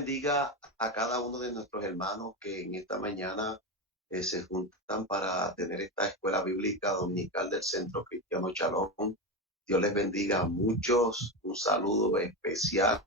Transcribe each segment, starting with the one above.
bendiga a cada uno de nuestros hermanos que en esta mañana se juntan para tener esta escuela bíblica dominical del Centro Cristiano Shalom. Dios les bendiga a muchos. Un saludo especial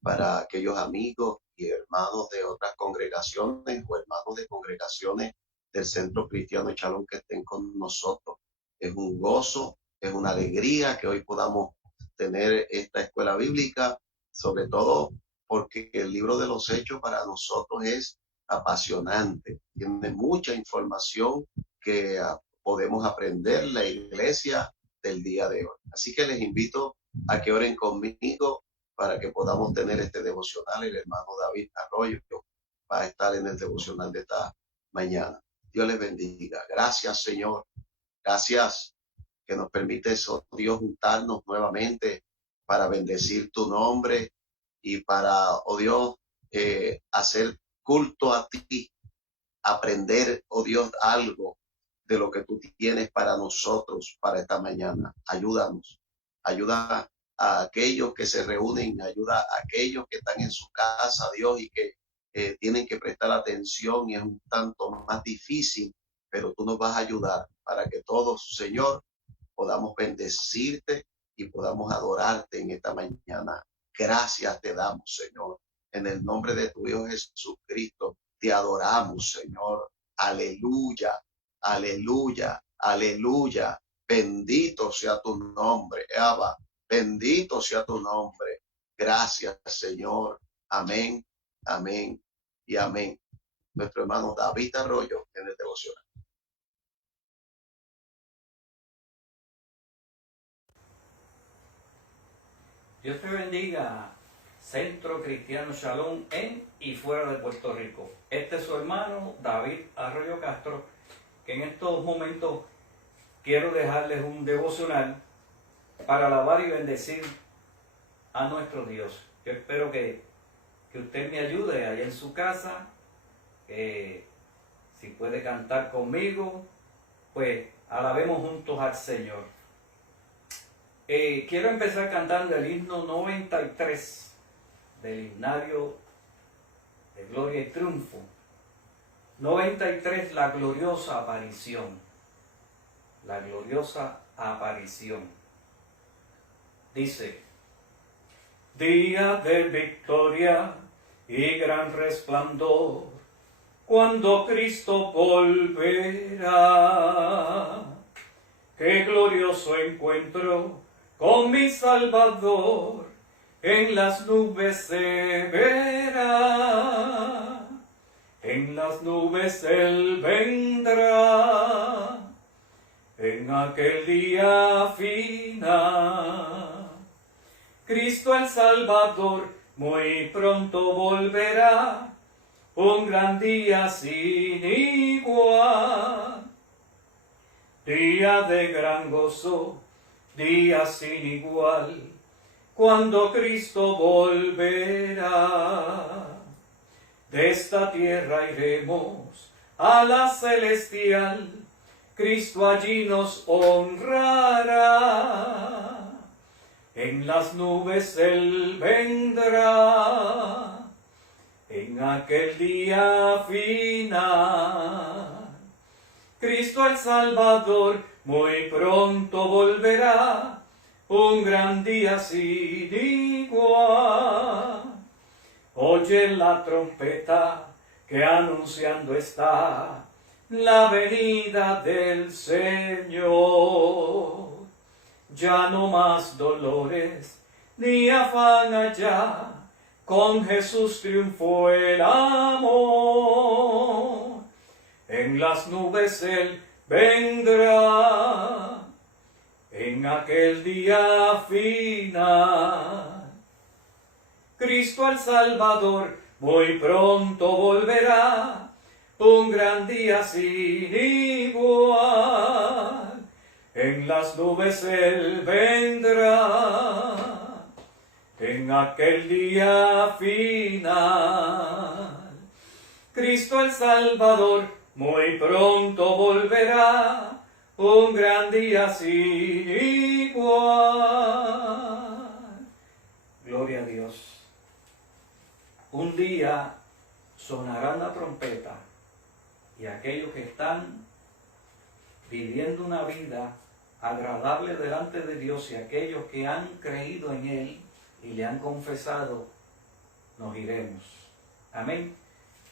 para aquellos amigos y hermanos de otras congregaciones o hermanos de congregaciones del Centro Cristiano Shalom que estén con nosotros. Es un gozo, es una alegría que hoy podamos tener esta escuela bíblica, sobre todo porque el libro de los Hechos para nosotros es apasionante, tiene mucha información que podemos aprender la iglesia del día de hoy. Así que les invito a que oren conmigo para que podamos tener este devocional. El hermano David Arroyo va a estar en el devocional de esta mañana. Dios les bendiga. Gracias, Señor. Gracias que nos permites, oh Dios, juntarnos nuevamente para bendecir tu nombre y para, oh Dios, hacer culto a ti, aprender, oh Dios, algo de lo que tú tienes para nosotros, para esta mañana. Ayúdanos, ayuda a aquellos que se reúnen, ayuda a aquellos que están en su casa, Dios, y que tienen que prestar atención y es un tanto más difícil, pero tú nos vas a ayudar para que todos, Señor, podamos bendecirte y podamos adorarte en esta mañana. Gracias te damos, Señor. En el nombre de tu Hijo Jesucristo, te adoramos, Señor. Aleluya, aleluya, aleluya. Bendito sea tu nombre, Abba. Bendito sea tu nombre. Gracias, Señor. Amén, amén y amén. Nuestro hermano David Arroyo en el devocional. Dios te bendiga, Centro Cristiano Shalom en y fuera de Puerto Rico. Este es su hermano David Arroyo Castro, que en estos momentos quiero dejarles un devocional para alabar y bendecir a nuestro Dios. Yo espero que usted me ayude allá en su casa, si puede cantar conmigo, pues alabemos juntos al Señor. Quiero empezar cantando el himno 93 del himnario de Gloria y Triunfo. 93, la gloriosa aparición. La gloriosa aparición. Dice: día de victoria y gran resplandor, cuando Cristo volverá. Qué glorioso encuentro con mi Salvador, en las nubes se verá, en las nubes Él vendrá, en aquel día final. Cristo el Salvador muy pronto volverá, un gran día sin igual. Día de gran gozo, día sin igual, cuando Cristo volverá. De esta tierra iremos a la celestial, Cristo allí nos honrará. En las nubes Él vendrá, en aquel día final. Cristo el Salvador muy pronto volverá, un gran día sin igual. Oye la trompeta que anunciando está la venida del Señor. Ya no más dolores ni afán allá, con Jesús triunfó el amor. En las nubes Él vendrá, en aquel día final. Cristo el Salvador muy pronto volverá, un gran día sin igual. En las nubes Él vendrá, en aquel día final. Cristo el Salvador muy pronto volverá, un gran día sin igual. Gloria a Dios. un día sonará la trompeta y aquellos que están viviendo una vida agradable delante de Dios y aquellos que han creído en Él y le han confesado, nos iremos. Amén.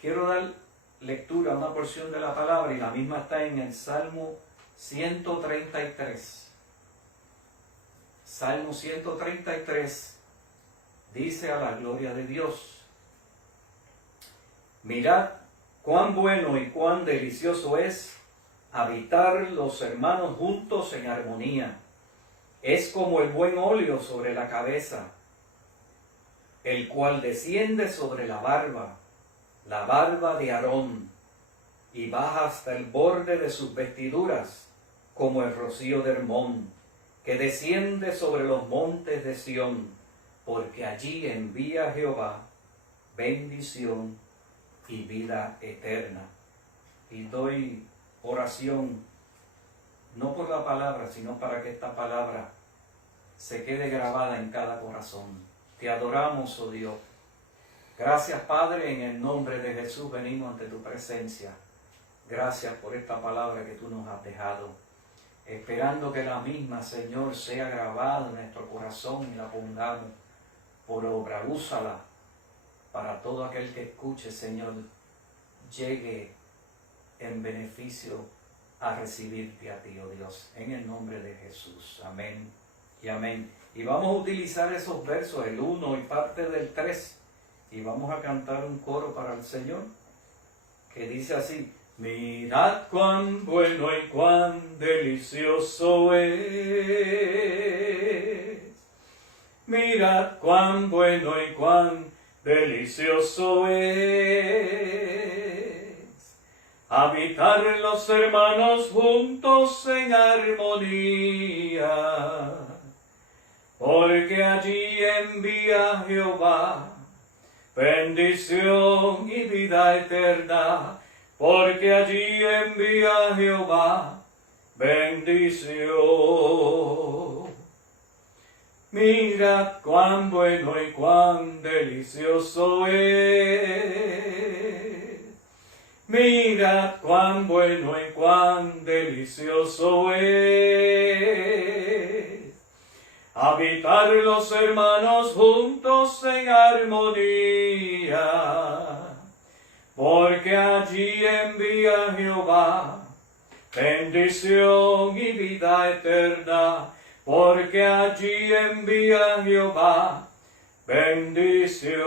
Quiero dar lectura a una porción de la palabra y la misma está en el Salmo 133. Salmo 133 dice a la gloria de Dios: mirad cuán bueno y cuán delicioso es habitar los hermanos juntos en armonía. Es como el buen óleo sobre la cabeza, el cual desciende sobre la barba de Aarón, y baja hasta el borde de sus vestiduras, como el rocío de Hermón, que desciende sobre los montes de Sión, porque allí envía Jehová bendición y vida eterna. Y doy oración, no por la palabra, sino para que esta palabra se quede grabada en cada corazón. Te adoramos, oh Dios. Gracias, Padre, en el nombre de Jesús venimos ante tu presencia. Gracias por esta palabra que tú nos has dejado, esperando que la misma, Señor, sea grabada en nuestro corazón y la pongamos por obra. Úsala para todo aquel que escuche, Señor, llegue en beneficio a recibirte a ti, oh Dios, en el nombre de Jesús. Amén y amén. Y vamos a utilizar esos versos, el 1 y parte del 3, y vamos a cantar un coro para el Señor, que dice así: mirad cuán bueno y cuán delicioso es. Mirad cuán bueno y cuán delicioso es habitar los hermanos juntos en armonía, porque allí envía Jehová bendición y vida eterna, porque allí envía Jehová bendición. Mirad cuán bueno y cuán delicioso es. Mirad cuán bueno y cuán delicioso es habitar los hermanos juntos en armonía, porque allí envía Jehová bendición y vida eterna, porque allí envía Jehová bendición,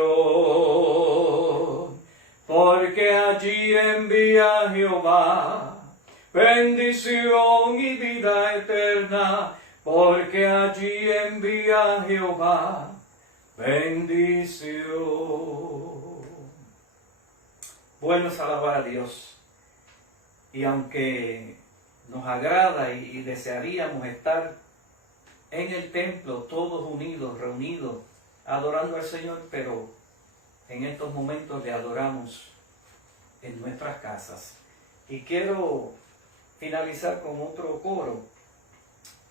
porque allí envía Jehová bendición y vida eterna, porque allí envía Jehová bendición. Bueno es alabar a Dios, y aunque nos agrada y desearíamos estar en el templo todos unidos, reunidos, adorando al Señor, pero en estos momentos le adoramos en nuestras casas. Y quiero finalizar con otro coro.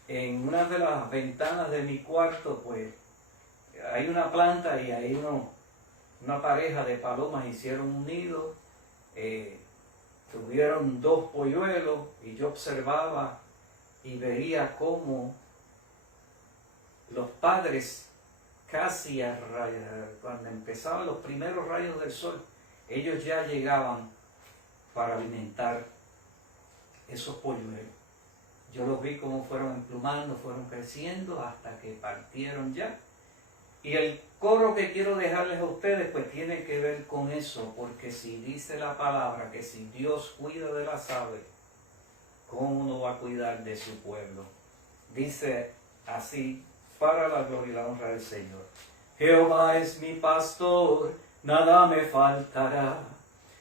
En una de las ventanas de mi cuarto, pues, hay una planta y hay una pareja de palomas hicieron un nido, tuvieron 2 polluelos, y yo observaba y veía cómo los padres, casi cuando empezaban los primeros rayos del sol, ellos ya llegaban para alimentar esos polluelos. Yo los vi cómo fueron emplumando, fueron creciendo hasta que partieron ya. Y el coro que quiero dejarles a ustedes pues tiene que ver con eso, porque si dice la palabra que si Dios cuida de las aves, ¿cómo no va a cuidar de su pueblo? Dice así, para la gloria y la honra del Señor. Jehová es mi pastor, nada me faltará.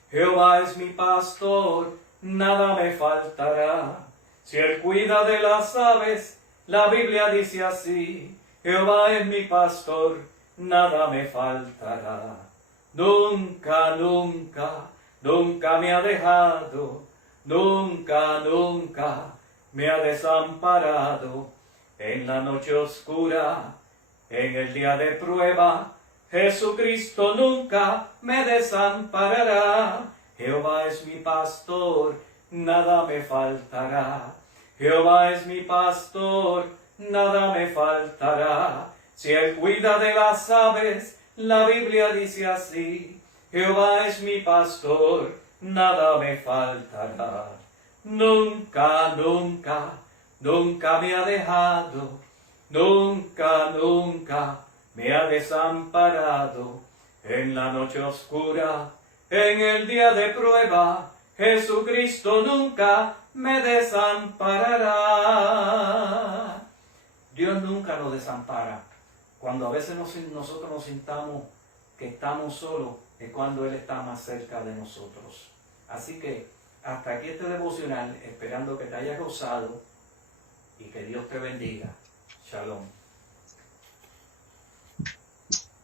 Jehová es mi pastor, nada me faltará. Si Él cuida de las aves, la Biblia dice así: Jehová es mi pastor, nada me faltará. Nunca, nunca, nunca me ha dejado, nunca, nunca me ha desamparado. En la noche oscura, en el día de prueba, Jesucristo nunca me desamparará. Jehová es mi pastor, nada me faltará. Jehová es mi pastor, nada me faltará. Si Él cuida de las aves, la Biblia dice así: Jehová es mi pastor, nada me faltará. Nunca, nunca, nunca me ha dejado, nunca, nunca me ha desamparado. En la noche oscura, en el día de prueba, Jesucristo nunca me desamparará. Dios nunca nos desampara. Cuando a veces nosotros nos sintamos que estamos solos, es cuando Él está más cerca de nosotros. Así que hasta aquí este devocional, esperando que te hayas gozado y que Dios te bendiga. Shalom.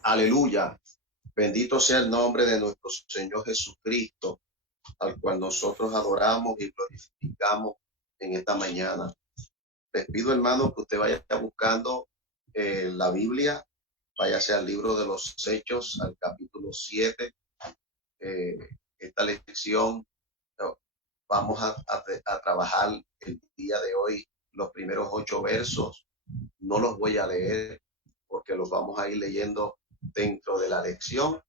Aleluya. Bendito sea el nombre de nuestro Señor Jesucristo, al cual nosotros adoramos y glorificamos en esta mañana. Les pido, hermano, que usted vaya buscando la Biblia, váyase al libro de los Hechos, al capítulo 7. Esta lección vamos a trabajar el día de hoy los primeros 8 versos. No los voy a leer porque los vamos a ir leyendo dentro de la lección.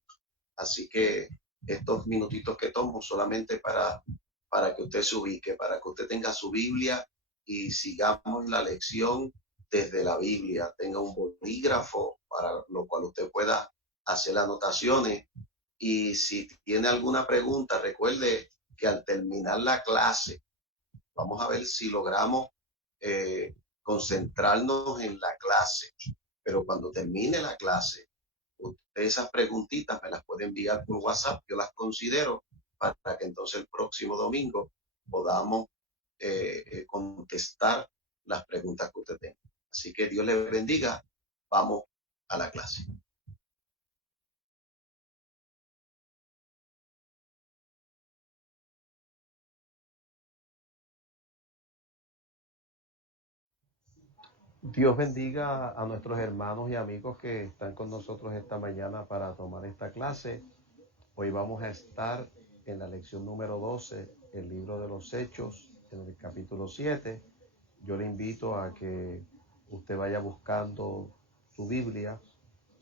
Así que estos minutitos que tomo solamente para que usted se ubique, para que usted tenga su Biblia y sigamos la lección desde la Biblia. Tenga un bolígrafo para lo cual usted pueda hacer anotaciones. Y si tiene alguna pregunta, recuerde que al terminar la clase, vamos a ver si logramos concentrarnos en la clase. Pero cuando termine la clase, usted esas preguntitas me las puede enviar por WhatsApp. Yo las considero para que entonces el próximo domingo podamos contestar las preguntas que usted tenga. Así que Dios le bendiga. Vamos a la clase. Dios bendiga a nuestros hermanos y amigos que están con nosotros esta mañana para tomar esta clase. Hoy vamos a estar en la lección número 12, el libro de los Hechos, en el capítulo 7. Yo le invito a que usted vaya buscando su Biblia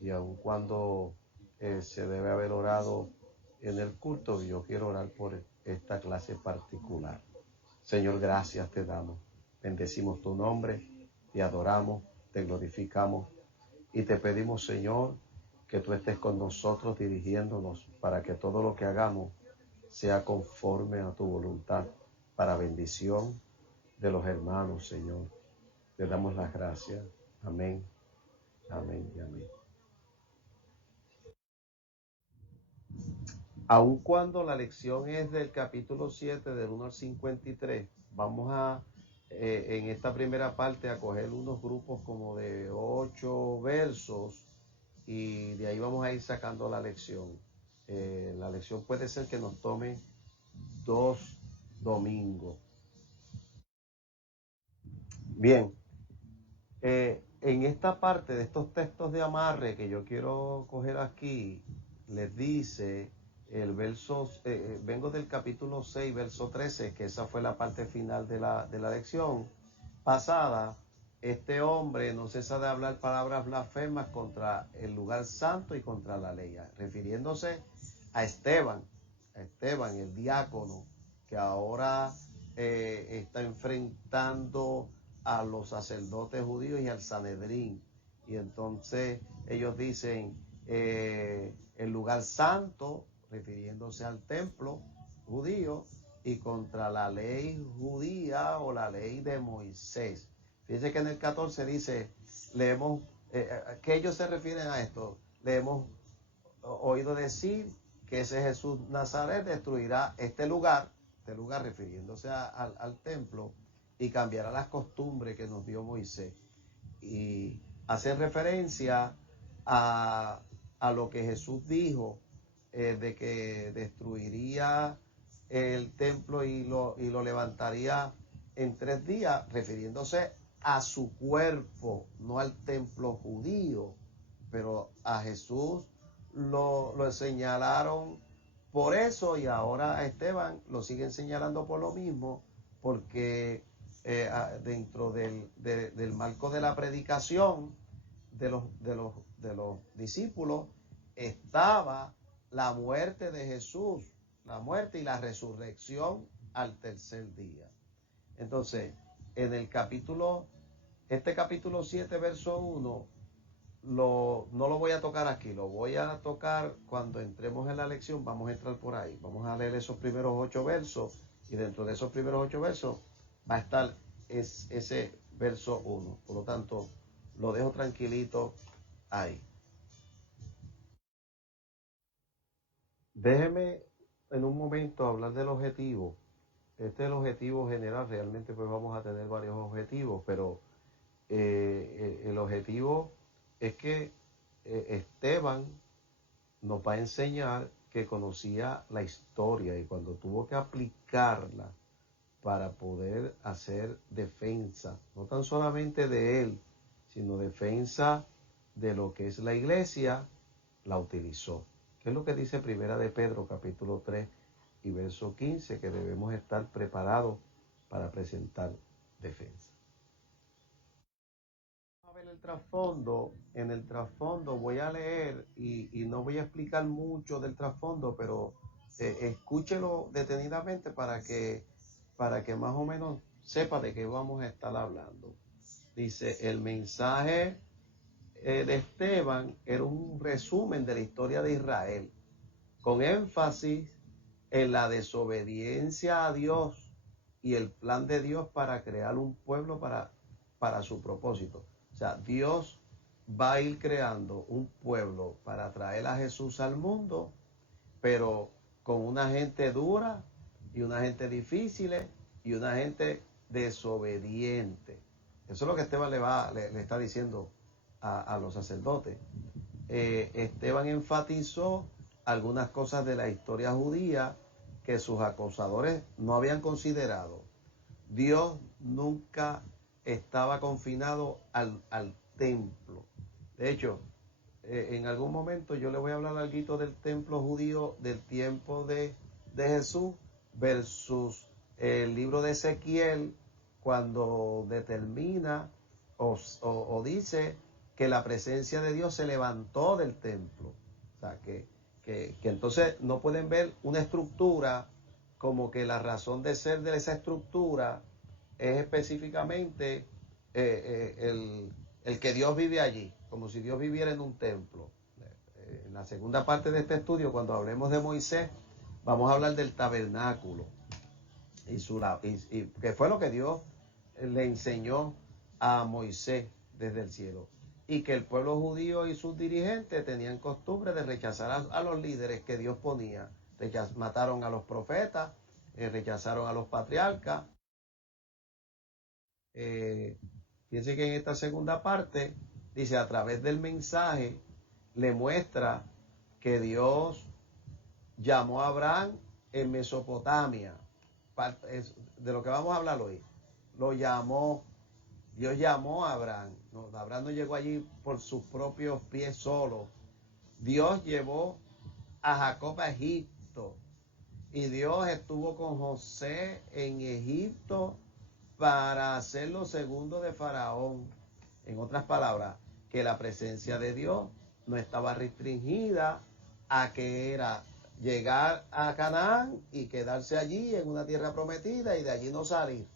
y aun cuando se debe haber orado en el culto, yo quiero orar por esta clase particular. Señor, gracias te damos. Bendecimos tu nombre, te adoramos, te glorificamos y te pedimos, Señor, que tú estés con nosotros dirigiéndonos para que todo lo que hagamos sea conforme a tu voluntad, para bendición de los hermanos, Señor. Te damos las gracias. Amén, amén y amén. Aun cuando la lección es del capítulo 7, del 1 al 53, vamos a, en esta primera parte, a coger unos grupos como de 8 versos y de ahí vamos a ir sacando la lección. La lección puede ser que nos tome 2 domingos. Bien, en esta parte de estos textos de amarre que yo quiero coger aquí, les dice el verso, vengo del capítulo 6, verso 13, que esa fue la parte final de la lección pasada. Este hombre no cesa de hablar palabras blasfemas contra el lugar santo y contra la ley, refiriéndose a Esteban, el diácono, que ahora está enfrentando a los sacerdotes judíos y al Sanedrín. Y entonces ellos dicen el lugar santo, refiriéndose al templo judío, y contra la ley judía o la ley de Moisés. Fíjense que en el 14 dice, leemos, que ellos se refieren a esto, le hemos oído decir que ese Jesús Nazaret destruirá este lugar refiriéndose al templo, y cambiará las costumbres que nos dio Moisés. Y hace referencia a lo que Jesús dijo, de que destruiría el templo y lo levantaría en 3 días, refiriéndose a su cuerpo, no al templo judío, pero a Jesús lo señalaron por eso y ahora a Esteban lo siguen señalando por lo mismo, porque dentro del marco de la predicación de los discípulos estaba la muerte de Jesús, la muerte y la resurrección al tercer día. Entonces, en el capítulo 7, verso 1, no lo voy a tocar aquí, lo voy a tocar cuando entremos en la lección. Vamos a entrar por ahí, vamos a leer esos primeros 8 versos, y dentro de esos primeros 8 versos va a estar ese verso 1. Por lo tanto, lo dejo tranquilito ahí. Déjeme en un momento hablar del objetivo. Este es el objetivo general. Realmente pues vamos a tener varios objetivos, pero el objetivo es que Esteban nos va a enseñar que conocía la historia, y cuando tuvo que aplicarla para poder hacer defensa, no tan solamente de él, sino defensa de lo que es la iglesia, la utilizó. ¿Qué es lo que dice Primera de Pedro, capítulo 3 y verso 15? Que debemos estar preparados para presentar defensa. Vamos a ver el trasfondo. En el trasfondo voy a leer y no voy a explicar mucho del trasfondo, pero escúchelo detenidamente para que más o menos sepa de qué vamos a estar hablando. Dice, el mensaje de Esteban era un resumen de la historia de Israel, con énfasis en la desobediencia a Dios y el plan de Dios para crear un pueblo para su propósito. O sea, Dios va a ir creando un pueblo para traer a Jesús al mundo, pero con una gente dura y una gente difícil y una gente desobediente. Eso es lo que Esteban le está diciendo a los sacerdotes. Esteban enfatizó algunas cosas de la historia judía que sus acusadores no habían considerado. Dios nunca estaba confinado al templo. De hecho, en algún momento yo le voy a hablar algo del templo judío del tiempo de Jesús versus el libro de Ezequiel, cuando determina o dice que la presencia de Dios se levantó del templo. O sea, que entonces no pueden ver una estructura como que la razón de ser de esa estructura es específicamente el que Dios vive allí, como si Dios viviera en un templo. En la segunda parte de este estudio, cuando hablemos de Moisés, vamos a hablar del tabernáculo y que fue lo que Dios le enseñó a Moisés desde el cielo, y que el pueblo judío y sus dirigentes tenían costumbre de rechazar a los líderes que Dios ponía. Mataron a los profetas, rechazaron a los patriarcas. Fíjense que en esta segunda parte dice, a través del mensaje le muestra que Dios llamó a Abraham en Mesopotamia, de lo que vamos a hablar hoy. Dios llamó a Abraham. No, Abraham no llegó allí por sus propios pies solo. Dios llevó a Jacob a Egipto, y Dios estuvo con José en Egipto para hacerlo segundo de Faraón. En otras palabras, que la presencia de Dios no estaba restringida a que era llegar a Canaán y quedarse allí en una tierra prometida y de allí no salir,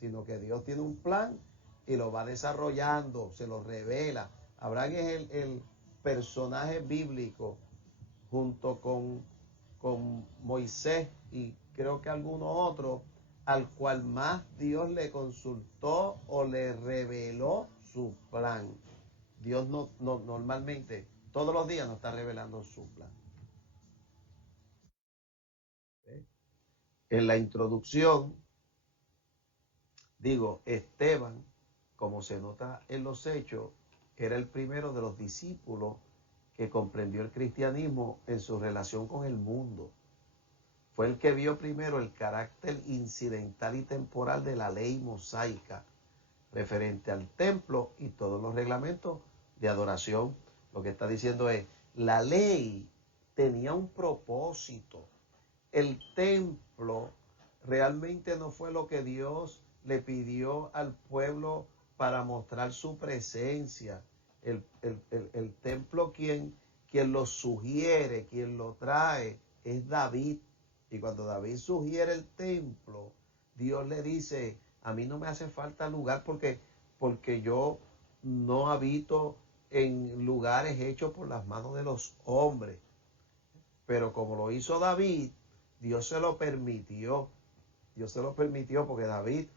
sino que Dios tiene un plan y lo va desarrollando, se lo revela. Abraham es el personaje bíblico junto con Moisés y creo que algunos otros, al cual más Dios le consultó o le reveló su plan. Dios no normalmente, todos los días nos está revelando su plan. En la introducción, digo, Esteban, como se nota en los hechos, era el primero de los discípulos que comprendió el cristianismo en su relación con el mundo. Fue el que vio primero el carácter incidental y temporal de la ley mosaica referente al templo y todos los reglamentos de adoración. Lo que está diciendo es La ley tenía un propósito. El templo realmente no fue lo que Dios le pidió al pueblo para mostrar su presencia. El templo quien lo sugiere, quien lo trae, es David. Y cuando David sugiere el templo, Dios le dice, a mí no me hace falta lugar porque yo no habito en lugares hechos por las manos de los hombres. Pero como lo hizo David, Dios se lo permitió. Dios se lo permitió porque David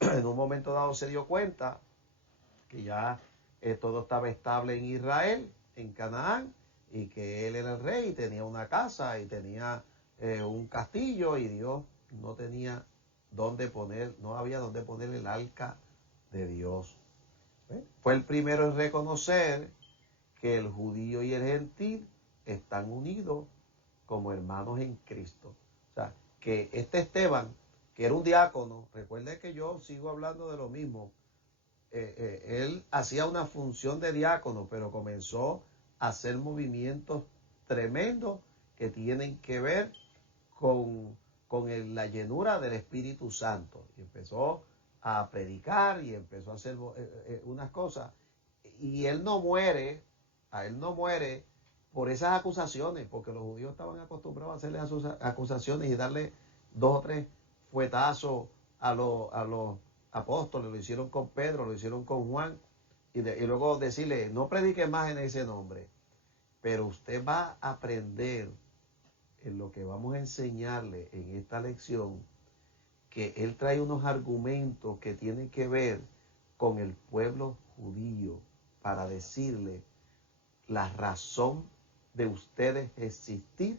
en un momento dado se dio cuenta que ya todo estaba estable en Israel, en Canaán, y que él era el rey y tenía una casa y tenía un castillo, y Dios no tenía dónde poner, no había dónde poner el arca de Dios. Fue el primero en reconocer que el judío y el gentil están unidos como hermanos en Cristo. O sea, que este Esteban, que era un diácono, recuerde que yo sigo hablando de lo mismo, él hacía una función de diácono, pero comenzó a hacer movimientos tremendos que tienen que ver con la llenura del Espíritu Santo. Y empezó a predicar y empezó a hacer unas cosas. Y él no muere, a él no muere por esas acusaciones, porque los judíos estaban acostumbrados a hacerle acusaciones y darle 2 o 3 fuetazos a los apóstoles. Lo hicieron con Pedro, lo hicieron con Juan, y luego decirle, no predique más en ese nombre. Pero usted va a aprender en lo que vamos a enseñarle en esta lección, que él trae unos argumentos que tienen que ver con el pueblo judío para decirle la razón de ustedes existir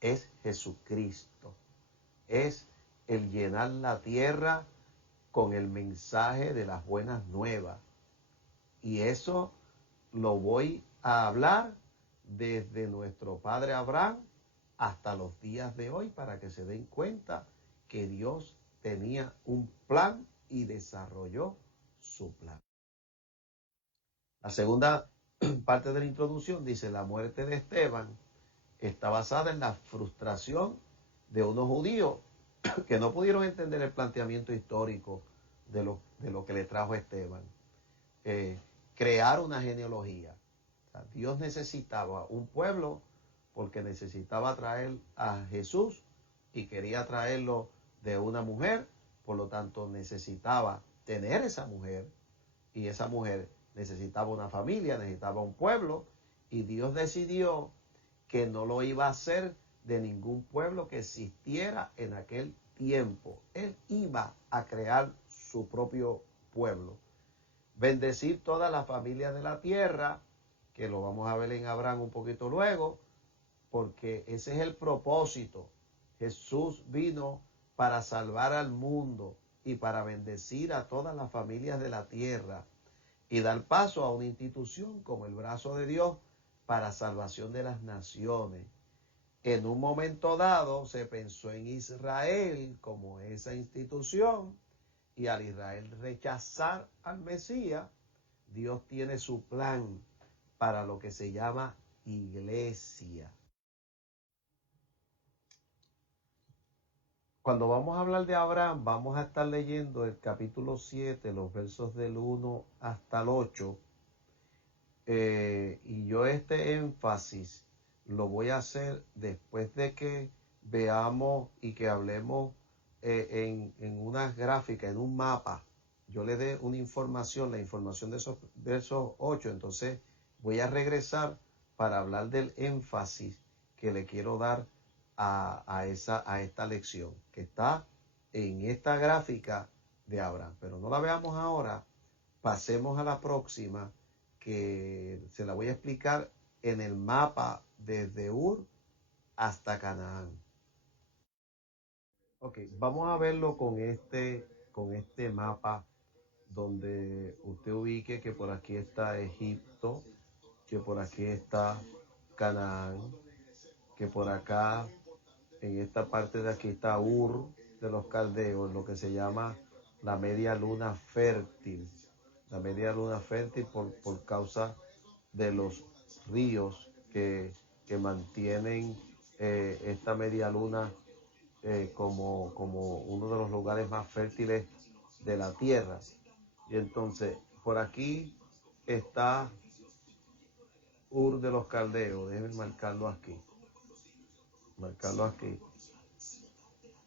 es Jesucristo, es el llenar la tierra con el mensaje de las buenas nuevas. Y eso lo voy a hablar desde nuestro padre Abraham hasta los días de hoy, para que se den cuenta que Dios tenía un plan y desarrolló su plan. La segunda parte de la introducción dice, la muerte de Esteban está basada en la frustración de unos judíos que no pudieron entender el planteamiento histórico de lo que le trajo a Esteban. Crear una genealogía. O sea, Dios necesitaba un pueblo porque necesitaba traer a Jesús y quería traerlo de una mujer, por lo tanto necesitaba tener esa mujer, y esa mujer necesitaba una familia, necesitaba un pueblo, y Dios decidió que no lo iba a hacer de ningún pueblo que existiera en aquel tiempo. Él iba a crear su propio pueblo. Bendecir todas las familias de la tierra, que lo vamos a ver en Abraham un poquito luego, porque ese es el propósito. Jesús vino para salvar al mundo y para bendecir a todas las familias de la tierra y dar paso a una institución como el brazo de Dios para salvación de las naciones. En un momento dado se pensó en Israel como esa institución, y al Israel rechazar al Mesías, Dios tiene su plan para lo que se llama iglesia. Cuando vamos a hablar de Abraham, vamos a estar leyendo el capítulo 7, los versos del 1 hasta el 8. Y yo este énfasis lo voy a hacer después de que veamos y que hablemos en una gráfica, en un mapa. Yo le dé una información, la información de esos versos 8. Entonces voy a regresar para hablar del énfasis que le quiero dar a esta lección, que está en esta gráfica de Abraham. Pero no la veamos ahora, pasemos a la próxima, que se la voy a explicar en el mapa desde Ur hasta Canaán. Ok, vamos a verlo con este mapa, donde usted ubique que por aquí está Egipto, que por aquí está Canaán, que por acá, en esta parte de aquí está Ur de los caldeos, lo que se llama la media luna fértil. La media luna fértil por causa de los ríos que mantienen esta media luna como uno de los lugares más fértiles de la tierra. Y entonces, por aquí está Ur de los Caldeos. Déjenme marcarlo aquí. Marcarlo aquí.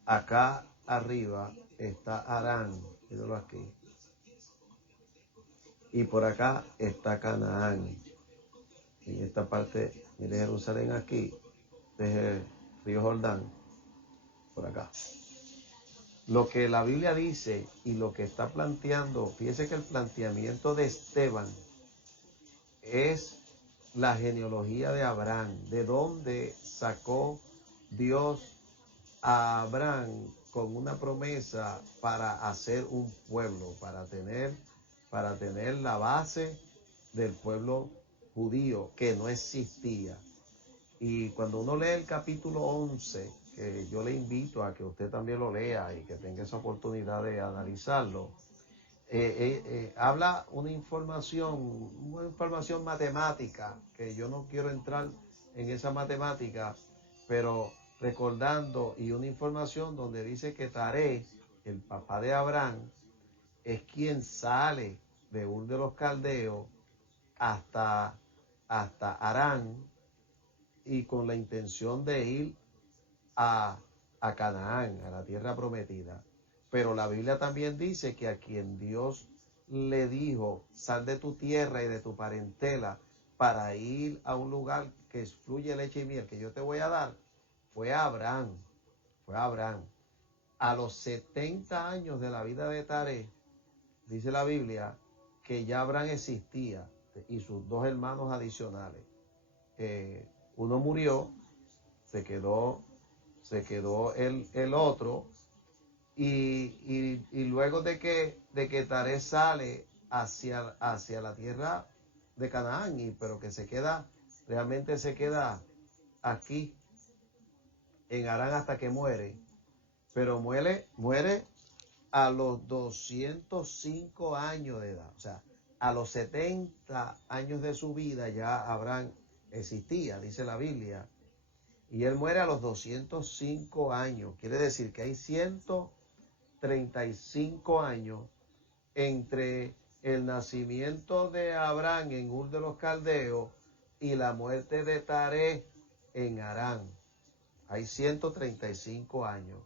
Acá arriba está Harán. Mírenlo aquí. Y por acá está Canaán. En esta parte, mire Jerusalén aquí, desde el río Jordán, por acá. Lo que la Biblia dice y lo que está planteando, fíjese que el planteamiento de Esteban es la genealogía de Abraham, de dónde sacó Dios a Abraham con una promesa para hacer un pueblo, para tener la base del pueblo judío que no existía. Y cuando uno lee el capítulo 11, que yo le invito a que usted también lo lea y que tenga esa oportunidad de analizarlo, habla una información matemática, que yo no quiero entrar en esa matemática, pero recordando, y una información donde dice que Taré, el papá de Abraham, es quien sale de Ur de los Caldeos hasta Harán, y con la intención de ir a Canaán, a la tierra prometida. Pero la Biblia también dice que a quien Dios le dijo, sal de tu tierra y de tu parentela para ir a un lugar que fluye leche y miel, que yo te voy a dar, fue Abraham. Fue Abraham. A los 70 años de la vida de Taré, dice la Biblia, que ya Abraham existía y sus dos hermanos adicionales. Uno murió, se quedó el otro, y luego de que Taré sale hacia la tierra de Canaán, pero que realmente se queda aquí en Harán hasta que muere, pero muere a los 205 años de edad. O sea, a los 70 años de su vida ya Abraham existía, dice la Biblia, y él muere a los 205 años. Quiere decir que hay 135 años entre el nacimiento de Abraham en Ur de los Caldeos y la muerte de Taré en Harán. Hay 135 años.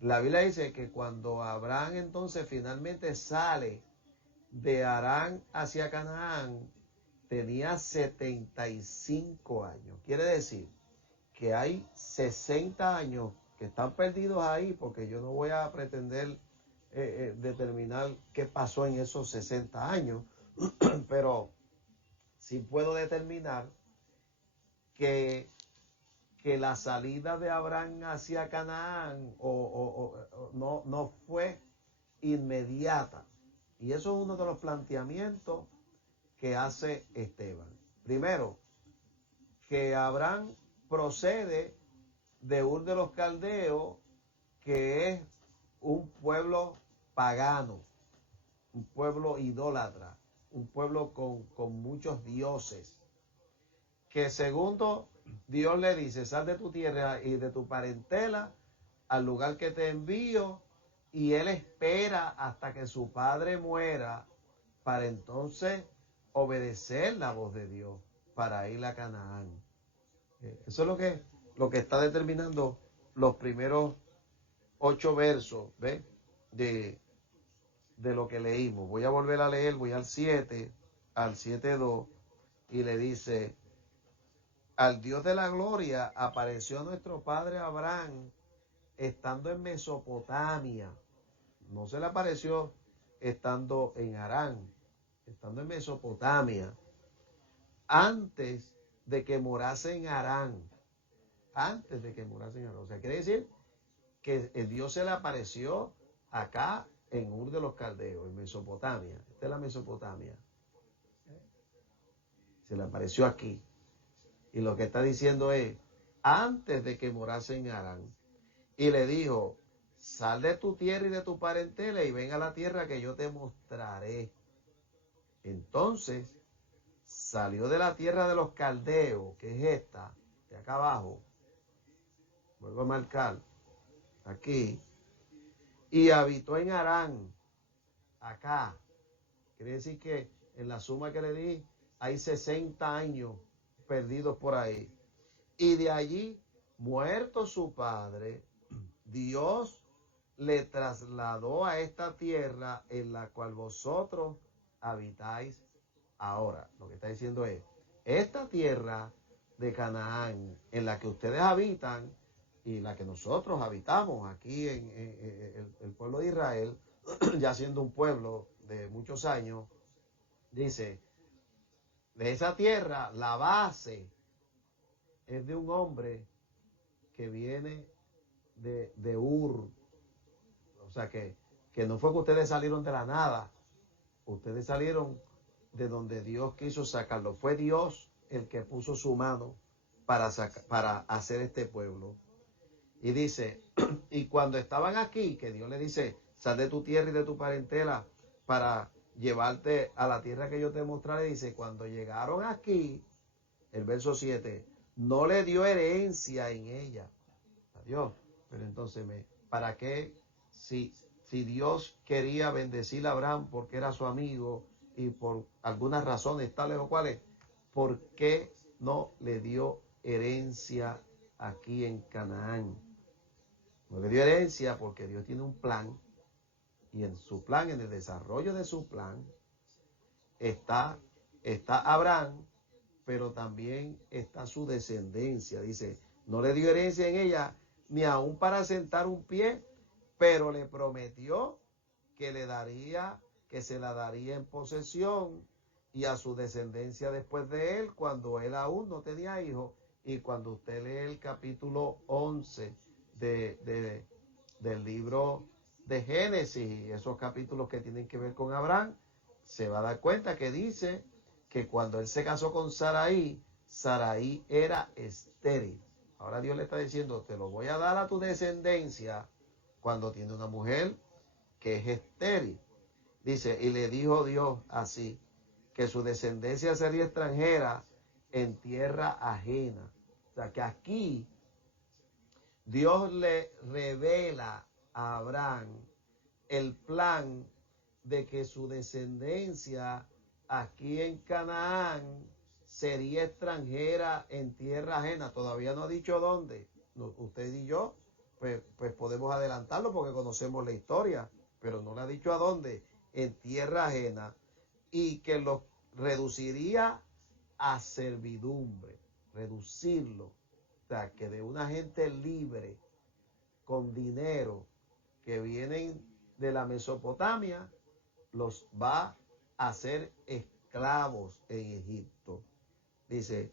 La Biblia dice que cuando Abraham entonces finalmente sale de Harán hacia Canaán, tenía 75 años. Quiere decir que hay 60 años que están perdidos ahí, porque yo no voy a pretender determinar qué pasó en esos 60 años, pero sí puedo determinar que la salida de Abraham hacia Canaán no fue inmediata. Y eso es uno de los planteamientos que hace Esteban. Primero, que Abraham procede de Ur de los Caldeos, que es un pueblo pagano, un pueblo idólatra, un pueblo con muchos dioses. Que segundo, Dios le dice, sal de tu tierra y de tu parentela al lugar que te envío, y él espera hasta que su padre muera para entonces obedecer la voz de Dios para ir a Canaán. Eso es lo que está determinando los primeros 8 versos, ¿ves? De lo que leímos. Voy a volver a leer, voy al 7:2, y le dice, al Dios de la gloria apareció nuestro padre Abraham estando en Mesopotamia. No se le apareció estando en Harán, estando en Mesopotamia, antes de que morase en Harán. Antes de que morase en Harán. O sea, quiere decir que el Dios se le apareció acá en Ur de los Caldeos, en Mesopotamia. Esta es la Mesopotamia. Se le apareció aquí. Y lo que está diciendo es, antes de que morase en Harán. Y le dijo, sal de tu tierra y de tu parentela y ven a la tierra que yo te mostraré. Entonces salió de la tierra de los caldeos, que es esta, de acá abajo, vuelvo a marcar, aquí, y habitó en Harán, acá. Quiere decir que en la suma que le di, hay 60 años perdidos por ahí. Y de allí, muerto su padre, Dios le trasladó a esta tierra en la cual vosotros habitáis ahora. Lo que está diciendo es, esta tierra de Canaán en la que ustedes habitan y la que nosotros habitamos aquí en el pueblo de Israel, ya siendo un pueblo de muchos años, dice, de esa tierra la base es de un hombre que viene de Ur. O sea que no fue que ustedes salieron de la nada, ustedes salieron de donde Dios quiso sacarlo. Fue Dios el que puso su mano para hacer este pueblo. Y dice, y cuando estaban aquí, que Dios le dice, sal de tu tierra y de tu parentela para llevarte a la tierra que yo te mostraré, dice, cuando llegaron aquí, el verso 7, no le dio herencia en ella. Adiós. Pero entonces, ¿para qué? Si Dios quería bendecir a Abraham porque era su amigo y por algunas razones tales o cuales, ¿por qué no le dio herencia aquí en Canaán? No le dio herencia porque Dios tiene un plan y en su plan, en el desarrollo de su plan, está Abraham, pero también está su descendencia. Dice, no le dio herencia en ella ni aún para sentar un pie, pero le prometió que que se la daría en posesión y a su descendencia después de él, cuando él aún no tenía hijos. Y cuando usted lee el capítulo 11 del libro de Génesis y esos capítulos que tienen que ver con Abraham, se va a dar cuenta que dice que cuando él se casó con Saraí, Saraí era estéril. Ahora Dios le está diciendo, te lo voy a dar a tu descendencia cuando tiene una mujer que es estéril. Dice, y le dijo Dios así, que su descendencia sería extranjera en tierra ajena. O sea, que aquí Dios le revela a Abraham el plan de que su descendencia aquí en Canaán sería extranjera en tierra ajena. Todavía no ha dicho dónde. Usted y yo, pues podemos adelantarlo porque conocemos la historia, pero no le ha dicho a dónde. En tierra ajena. Y que los reduciría a servidumbre. Reducirlo. O sea, que de una gente libre, con dinero, que vienen de la Mesopotamia, los va a hacer esclavos en Egipto. Dice,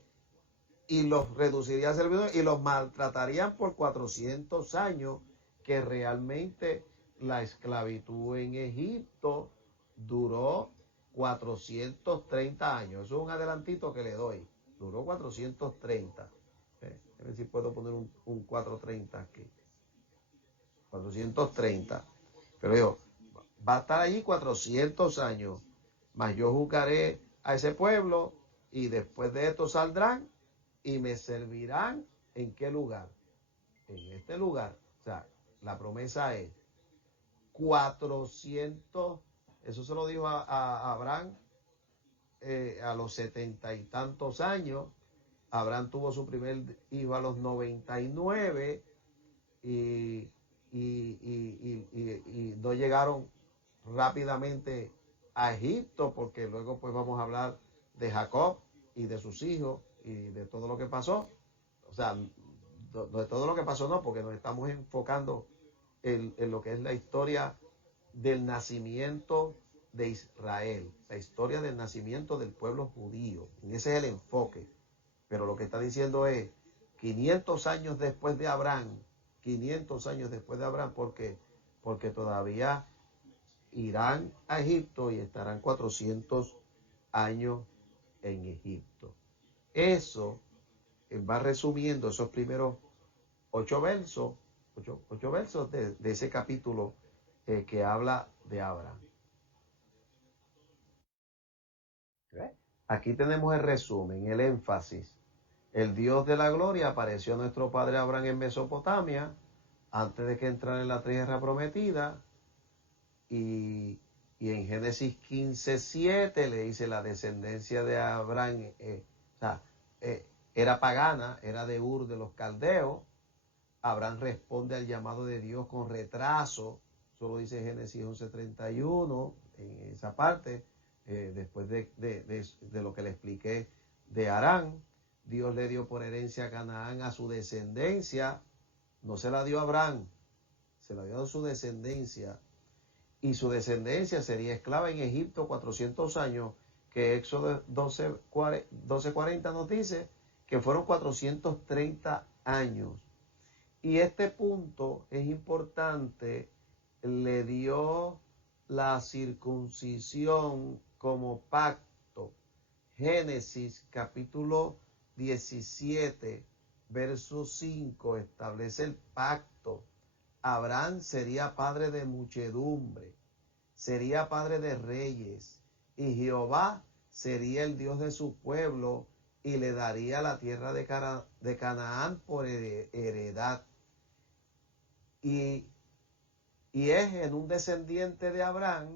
y los reduciría a servidumbre y los maltratarían por 400 años, que realmente la esclavitud en Egipto duró 430 años. Eso es un adelantito que le doy. Duró 430. A ver si puedo poner un 430 aquí. 430. Pero digo, va a estar allí 400 años, mas yo juzgaré a ese pueblo y después de esto saldrán y me servirán. ¿En qué lugar? En este lugar. O sea, la promesa es 400, eso se lo dijo a Abraham a los 70 y tantos años. Abraham tuvo su primer hijo a los 99 y no llegaron rápidamente a Egipto, porque luego pues vamos a hablar de Jacob y de sus hijos y de todo lo que pasó. O sea, de todo lo que pasó no, porque nos estamos enfocando en lo que es la historia del nacimiento de Israel, la historia del nacimiento del pueblo judío. Y ese es el enfoque. Pero lo que está diciendo es 500 años después de Abraham, 500 años después de Abraham, porque todavía irán a Egipto y estarán 400 años en Egipto. Eso va resumiendo esos primeros 8 versos, 8 versos de ese capítulo que habla de Abraham. Aquí tenemos el resumen, el énfasis. El Dios de la gloria apareció a nuestro padre Abraham en Mesopotamia antes de que entrara en la tierra prometida. Y en Génesis 15:7 le dice la descendencia de Abraham, era pagana, era de Ur de los Caldeos. Abraham responde al llamado de Dios con retraso. Eso lo dice Génesis 11:31, en esa parte, después de lo que le expliqué de Harán. Dios le dio por herencia a Canaán a su descendencia. No se la dio a Abraham, se la dio a su descendencia. Y su descendencia sería esclava en Egipto 400 años, que Éxodo 12:40 nos dice que fueron 430 años. Y este punto es importante, le dio la circuncisión como pacto. Génesis capítulo 17, verso 5, establece el pacto. Abraham sería padre de muchedumbre, sería padre de reyes, y Jehová sería el Dios de su pueblo y le daría la tierra de Canaán por heredad. Y es en un descendiente de Abraham,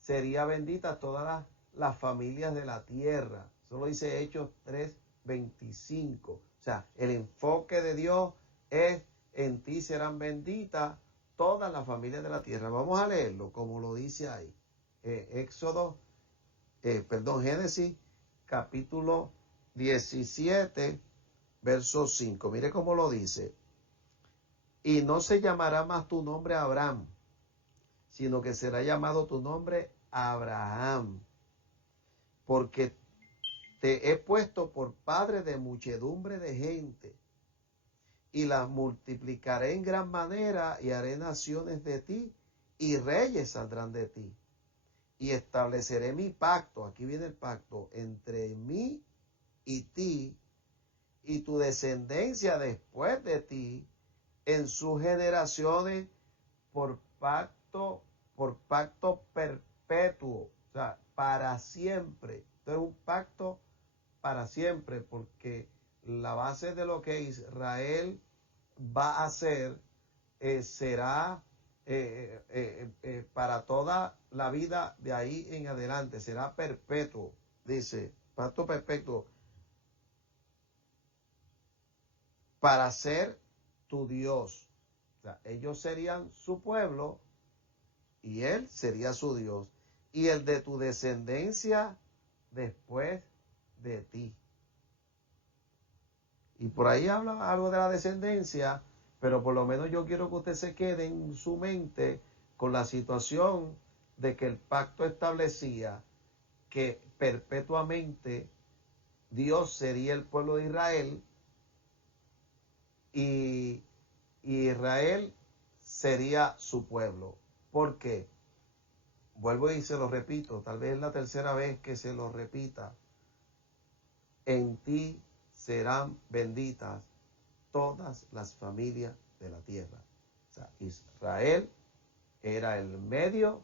sería bendita todas las familias de la tierra. Eso lo dice Hechos 3:25. O sea, el enfoque de Dios es: en ti serán benditas todas las familias de la tierra. Vamos a leerlo como lo dice ahí. Génesis capítulo 17, verso 5. Mire cómo lo dice. Y no se llamará más tu nombre Abraham, sino que será llamado tu nombre Abraham, porque te he puesto por padre de muchedumbre de gente, y las multiplicaré en gran manera, y haré naciones de ti, y reyes saldrán de ti. Y estableceré mi pacto, aquí viene el pacto, entre mí y ti, y tu descendencia después de ti, en sus generaciones, por pacto perpetuo, o sea, para siempre. Esto es un pacto para siempre, porque la base de lo que Israel va a hacer será para toda la vida de ahí en adelante, será perpetuo, dice, pacto perpetuo, para ser tu Dios. O sea, ellos serían su pueblo y él sería su Dios, y el de tu descendencia después de ti. Y por ahí habla algo de la descendencia, pero por lo menos yo quiero que usted se quede en su mente con la situación de que el pacto establecía que perpetuamente Dios sería el pueblo de Israel y Israel sería su pueblo. ¿Por qué? Vuelvo y se lo repito, tal vez es la tercera vez que se lo repita. En ti serán benditas todas las familias de la tierra. O sea, Israel era el medio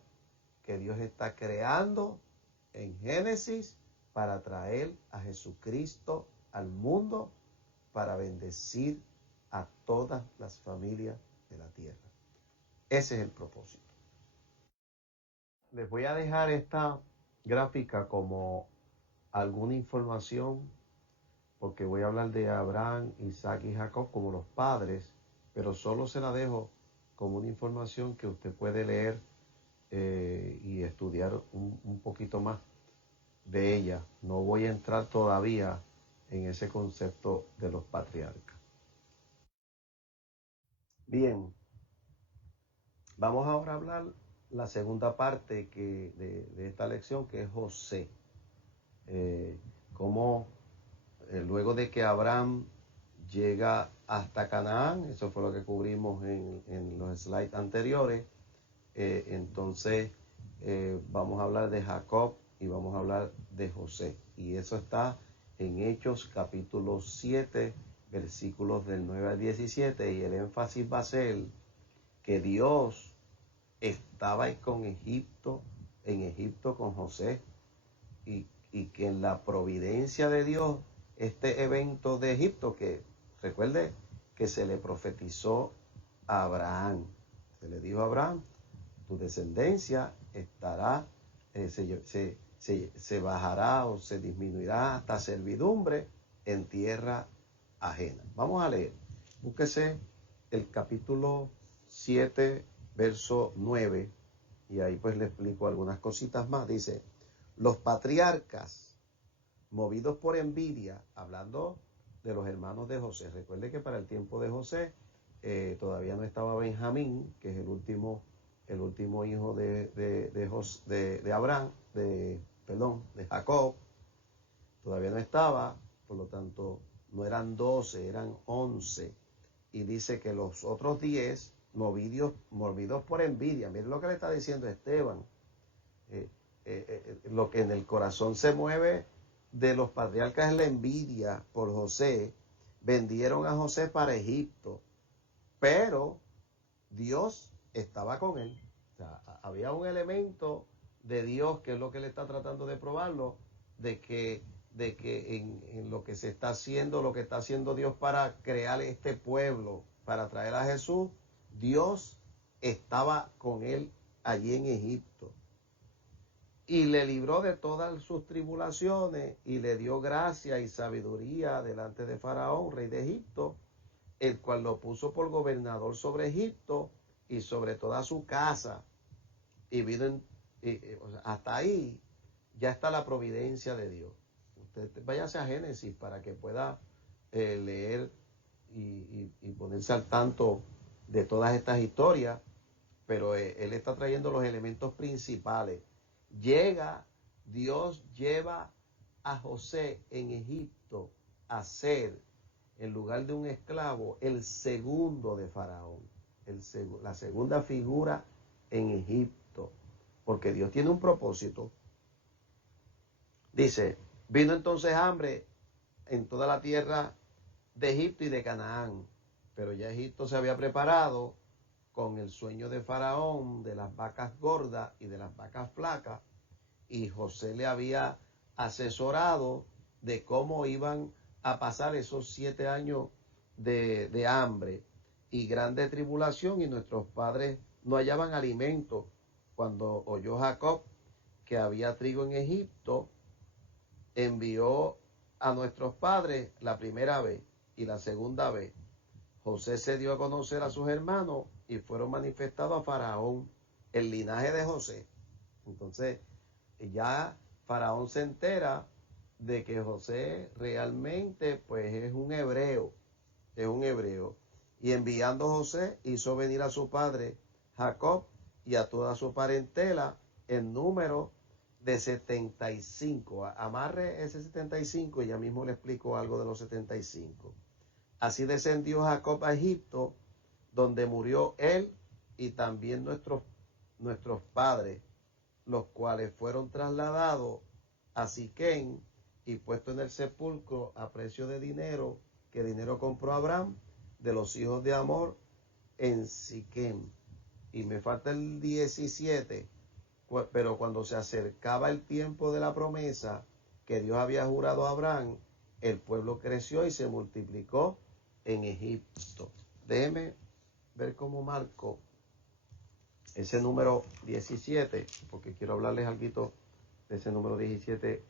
que Dios está creando en Génesis para traer a Jesucristo al mundo, para bendecir a todas las familias de la tierra. Ese es el propósito. Les voy a dejar esta gráfica como alguna información, porque voy a hablar de Abraham, Isaac y Jacob como los padres, pero solo se la dejo como una información que usted puede leer y estudiar un poquito más de ella. No voy a entrar todavía en ese concepto de los patriarcas. Bien, vamos ahora a hablar la segunda parte de esta lección, que es José. Cómo luego de que Abraham llega hasta Canaán, eso fue lo que cubrimos en los slides anteriores, entonces vamos a hablar de Jacob y vamos a hablar de José. Y eso está en Hechos capítulo 7, versículos del 9 al 17, y el énfasis va a ser que Dios estaba en Egipto con José, y y que en la providencia de Dios, este evento de Egipto, que recuerde que se le profetizó a Abraham, se le dijo a Abraham, tu descendencia estará, se bajará o se disminuirá hasta servidumbre en tierra ajena. Vamos a leer, búsquese el capítulo 7, verso 9, y ahí pues le explico algunas cositas más. Dice, los patriarcas, movidos por envidia, hablando de los hermanos de José. Recuerde que para el tiempo de José todavía no estaba Benjamín, que es el último hijo de Abraham, de Jacob. Todavía no estaba, por lo tanto no eran 12, eran 11. Y dice que los otros 10, movidos por envidia. Miren lo que le está diciendo Esteban. Lo que en el corazón se mueve de los patriarcas es la envidia por José. Vendieron a José para Egipto, pero Dios estaba con él. O sea, había un elemento de Dios, que es lo que le está tratando de probarlo, de que en lo que se está haciendo, lo que está haciendo Dios para crear este pueblo, para traer a Jesús, Dios estaba con él allí en Egipto. Y le libró de todas sus tribulaciones y le dio gracia y sabiduría delante de Faraón, rey de Egipto, el cual lo puso por gobernador sobre Egipto y sobre toda su casa. Y vino hasta ahí ya está la providencia de Dios. Usted váyase a Génesis para que pueda leer y ponerse al tanto de todas estas historias, pero él está trayendo los elementos principales. Dios lleva a José en Egipto a ser, en lugar de un esclavo, el segundo de Faraón, la segunda figura en Egipto, porque Dios tiene un propósito. Dice, vino entonces hambre en toda la tierra de Egipto y de Canaán, pero ya Egipto se había preparado con el sueño de Faraón, de las vacas gordas y de las vacas flacas, y José le había asesorado de cómo iban a pasar esos 7 años de hambre y grande tribulación, y nuestros padres no hallaban alimento. Cuando oyó Jacob que había trigo en Egipto, envió a nuestros padres la primera vez, y la segunda vez José se dio a conocer a sus hermanos y fueron manifestados a Faraón el linaje de José. Entonces ya Faraón se entera de que José realmente pues es un hebreo. Y enviando José hizo venir a su padre Jacob y a toda su parentela en número de 75. Amarre ese 75 y ya mismo le explico algo de los 75. Así descendió Jacob a Egipto, donde murió él y también nuestros padres, los cuales fueron trasladados a Siquén y puestos en el sepulcro a precio de dinero, que dinero compró Abraham de los hijos de Amor en Siquén. Y me falta el 17, pero cuando se acercaba el tiempo de la promesa que Dios había jurado a Abraham, el pueblo creció y se multiplicó en Egipto. Déjeme ver cómo marco ese número 17, porque quiero hablarles algo de ese número 17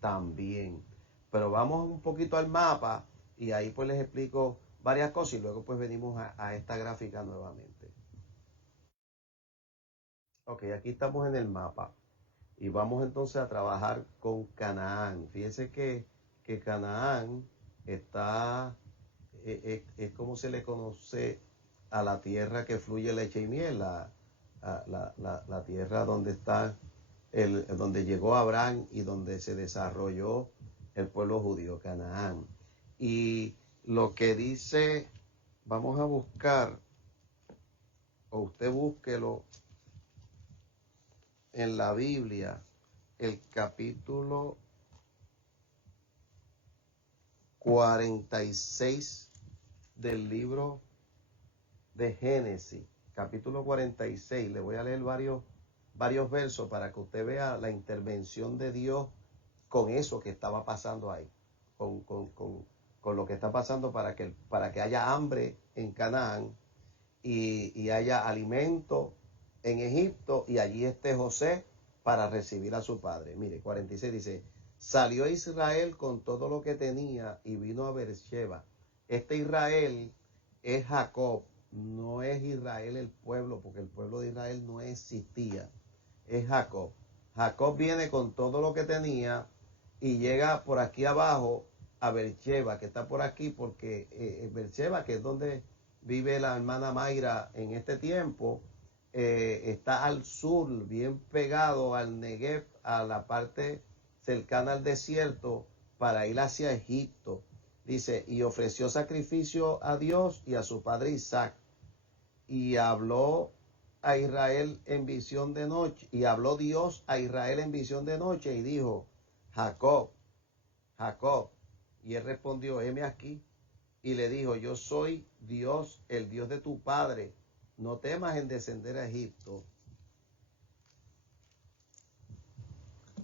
también. Pero vamos un poquito al mapa y ahí pues les explico varias cosas y luego pues venimos a esta gráfica nuevamente. Ok, aquí estamos en el mapa y vamos entonces a trabajar con Canaán. Fíjense que Canaán está, es como se le conoce a la tierra que fluye leche y miel, la tierra donde está donde llegó Abraham y donde se desarrolló el pueblo judío, Canaán. Y lo que dice, vamos a buscar, o usted búsquelo en la Biblia, el capítulo 46 del libro de Génesis, capítulo 46. Le voy a leer varios versos para que usted vea la intervención de Dios con eso que estaba pasando ahí, con lo que está pasando para que haya hambre en Canaán y haya alimento en Egipto y allí esté José para recibir a su padre. Mire, 46 dice, salió Israel con todo lo que tenía y vino a Beersheba. Este Israel es Jacob, no es Israel el pueblo, porque el pueblo de Israel no existía, es Jacob. Jacob viene con todo lo que tenía y llega por aquí abajo a Beersheba, que está por aquí, porque Beersheba, que es donde vive la hermana Mayra en este tiempo, está al sur, bien pegado al Negev, a la parte cercana al desierto, para ir hacia Egipto. Dice, y ofreció sacrificio a Dios y a su padre Isaac. Y habló a Israel en visión de noche, y habló Dios a Israel en visión de noche, y dijo, Jacob, Jacob. Y él respondió, heme aquí. Y le dijo, yo soy Dios, el Dios de tu padre. No temas en descender a Egipto.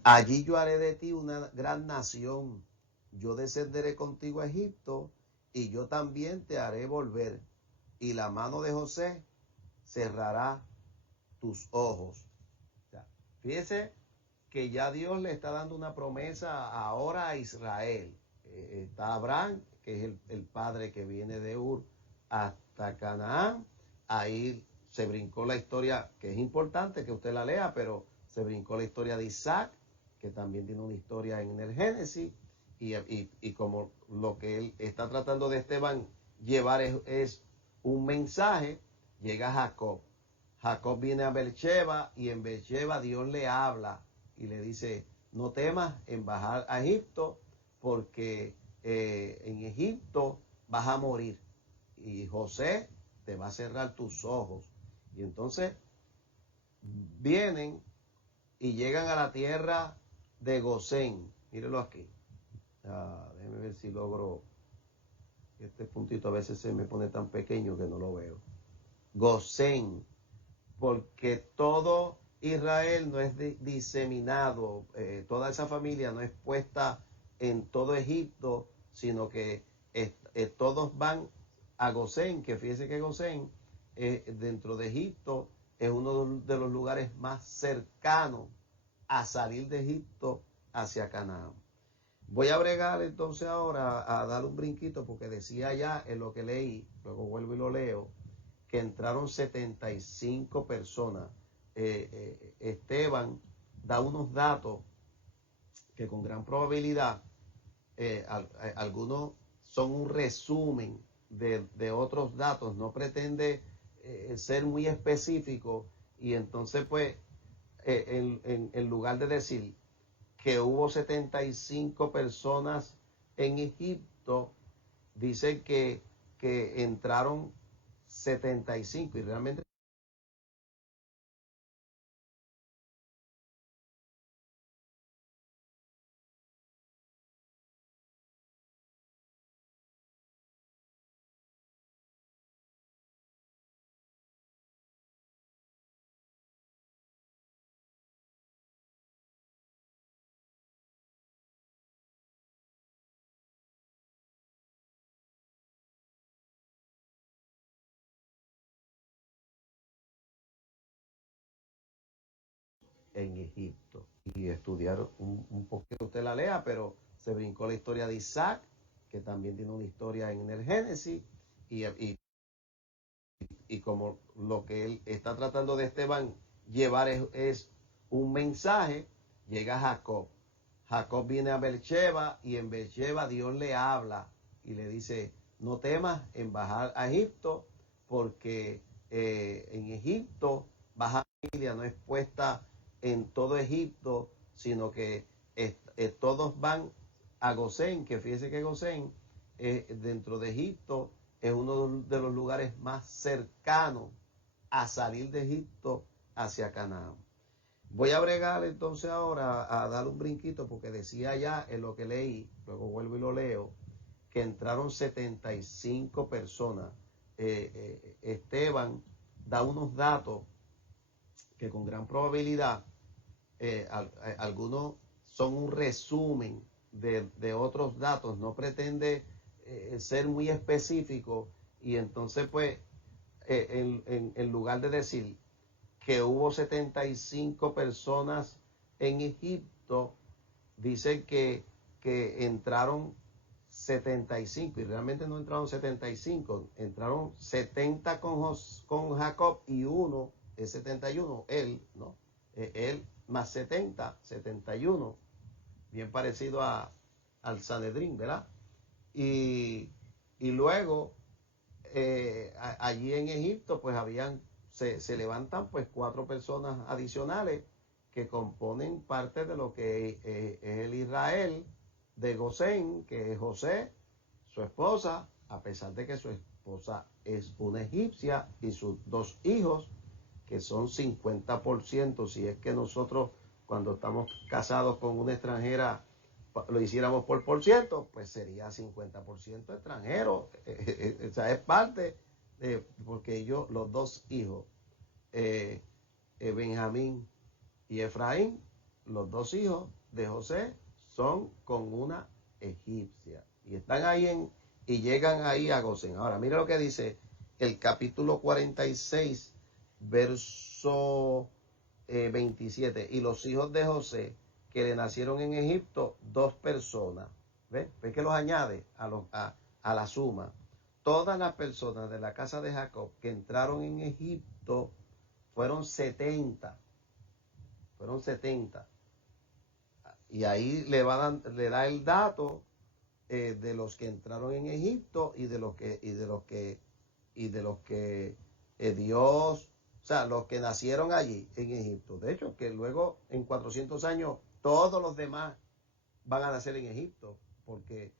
Allí yo haré de ti una gran nación. Yo descenderé contigo a Egipto y yo también te haré volver. Y la mano de José cerrará tus ojos. O sea, fíjese que ya Dios le está dando una promesa ahora a Israel. Está Abraham, que es el padre que viene de Ur hasta Canaán. Ahí se brincó la historia, que es importante que usted la lea, pero se brincó la historia de Isaac, que también tiene una historia en el Génesis, y como lo que él está tratando de Esteban llevar es un mensaje, llega Jacob. Jacob viene a Beersheba y en Beersheba Dios le habla y le dice, no temas en bajar a Egipto porque en Egipto vas a morir y José te va a cerrar tus ojos. Y entonces vienen y llegan a la tierra de Gosén. Mírelo aquí. Déjeme ver si logro. Este puntito a veces se me pone tan pequeño que no lo veo. Gosén, porque todo Israel no es diseminado, toda esa familia no es puesta en todo Egipto, sino que todos van a Gosén, que fíjese que Gosén dentro de Egipto es uno de los lugares más cercanos a salir de Egipto hacia Canaán. Voy a bregar entonces ahora a dar un brinquito porque decía ya en lo que leí, luego vuelvo y lo leo, que entraron 75 personas. Esteban da unos datos que con gran probabilidad algunos son un resumen de otros datos, no pretende ser muy específico y entonces pues en lugar de decir que hubo 75 personas en Egipto, dice que entraron 75 y realmente en Egipto. Y estudiar un poquito, usted la lea, pero se brincó la historia de Isaac, que también tiene una historia en el Génesis, y como lo que él está tratando de Esteban llevar es un mensaje, llega Jacob. Jacob viene a Beersheba y en Beersheba Dios le habla y le dice, no temas en bajar a Egipto porque en Egipto vas a familia, no es puesta en todo Egipto, sino que todos van a Gosén, que fíjese que Gosén dentro de Egipto es uno de los lugares más cercanos a salir de Egipto hacia Canaán. Voy a bregar entonces ahora a dar un brinquito porque decía ya en lo que leí, luego vuelvo y lo leo, que entraron 75 personas. Esteban da unos datos que con gran probabilidad algunos son un resumen de otros datos, no pretende ser muy específico, y entonces pues en lugar de decir que hubo 75 personas en Egipto, dice que entraron 75, y realmente no entraron 75, entraron 70 con Jacob, y uno es 71, él, ¿no? Él más 70, 71, bien parecido al Sanedrín, ¿verdad? Y, y luego allí en Egipto pues se levantan pues 4 personas adicionales que componen parte de lo que es el Israel de Gosén, que es José, su esposa, a pesar de que su esposa es una egipcia, y sus 2 hijos, que son 50%, si es que nosotros cuando estamos casados con una extranjera lo hiciéramos por ciento, pues sería 50% extranjero. O sea, es parte porque ellos, los 2 hijos, Benjamín y Efraín, los 2 hijos de José, son con una egipcia. Y están ahí y llegan ahí a Gosén. Ahora, mira lo que dice el capítulo 46, verso 27. Y los hijos de José que le nacieron en Egipto, 2 personas. ¿Ves? ¿Ves que los añade a la suma? Todas las personas de la casa de Jacob que entraron en Egipto fueron 70. Fueron 70. Y ahí le da el dato de los que entraron en Egipto y de los que Dios, o sea, los que nacieron allí en Egipto. De hecho, que luego en 400 años todos los demás van a nacer en Egipto, porque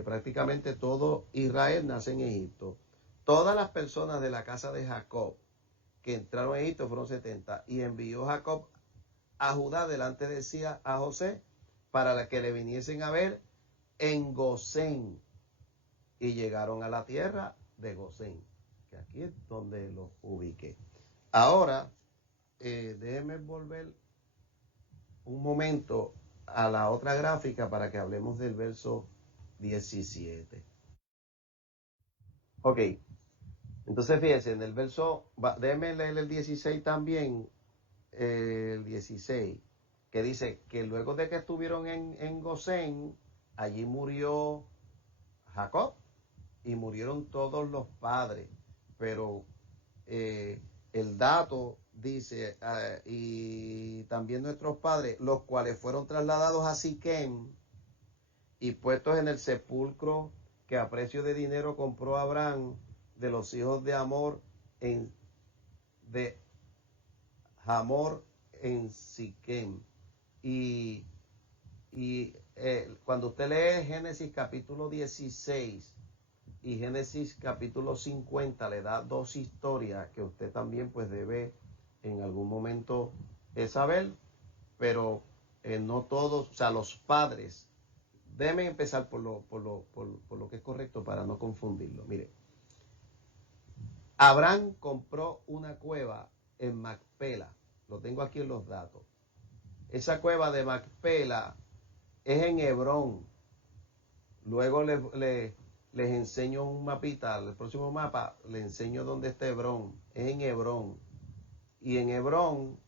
prácticamente todo Israel nace en Egipto. Todas las personas de la casa de Jacob que entraron a Egipto fueron 70, y envió Jacob a Judá delante de sí a José para que le viniesen a ver en Gosén, y llegaron a la tierra de Gosén, que aquí es donde los ubiqué. Ahora, déjenme volver un momento a la otra gráfica para que hablemos del verso 17. Ok, entonces fíjense, en el verso, déjenme leer el 16 también, el 16, que dice que luego de que estuvieron en Gosén, allí murió Jacob y murieron todos los padres, pero el dato dice, y también nuestros padres, los cuales fueron trasladados a Siquem y puestos en el sepulcro que a precio de dinero compró Abraham de los hijos de Hamor de Hamor en Siquem. Y cuando usted lee Génesis capítulo 16 y Génesis capítulo 50, le da 2 historias que usted también pues debe en algún momento saber, pero no todos, o sea, los padres. Déjenme empezar por lo que es correcto para no confundirlo. Mire, Abraham compró una cueva en Macpela, lo tengo aquí en los datos. Esa cueva de Macpela es en Hebrón. Luego les enseño un mapita, el próximo mapa les enseño dónde está Hebrón. Es en Hebrón. Y en Hebrón,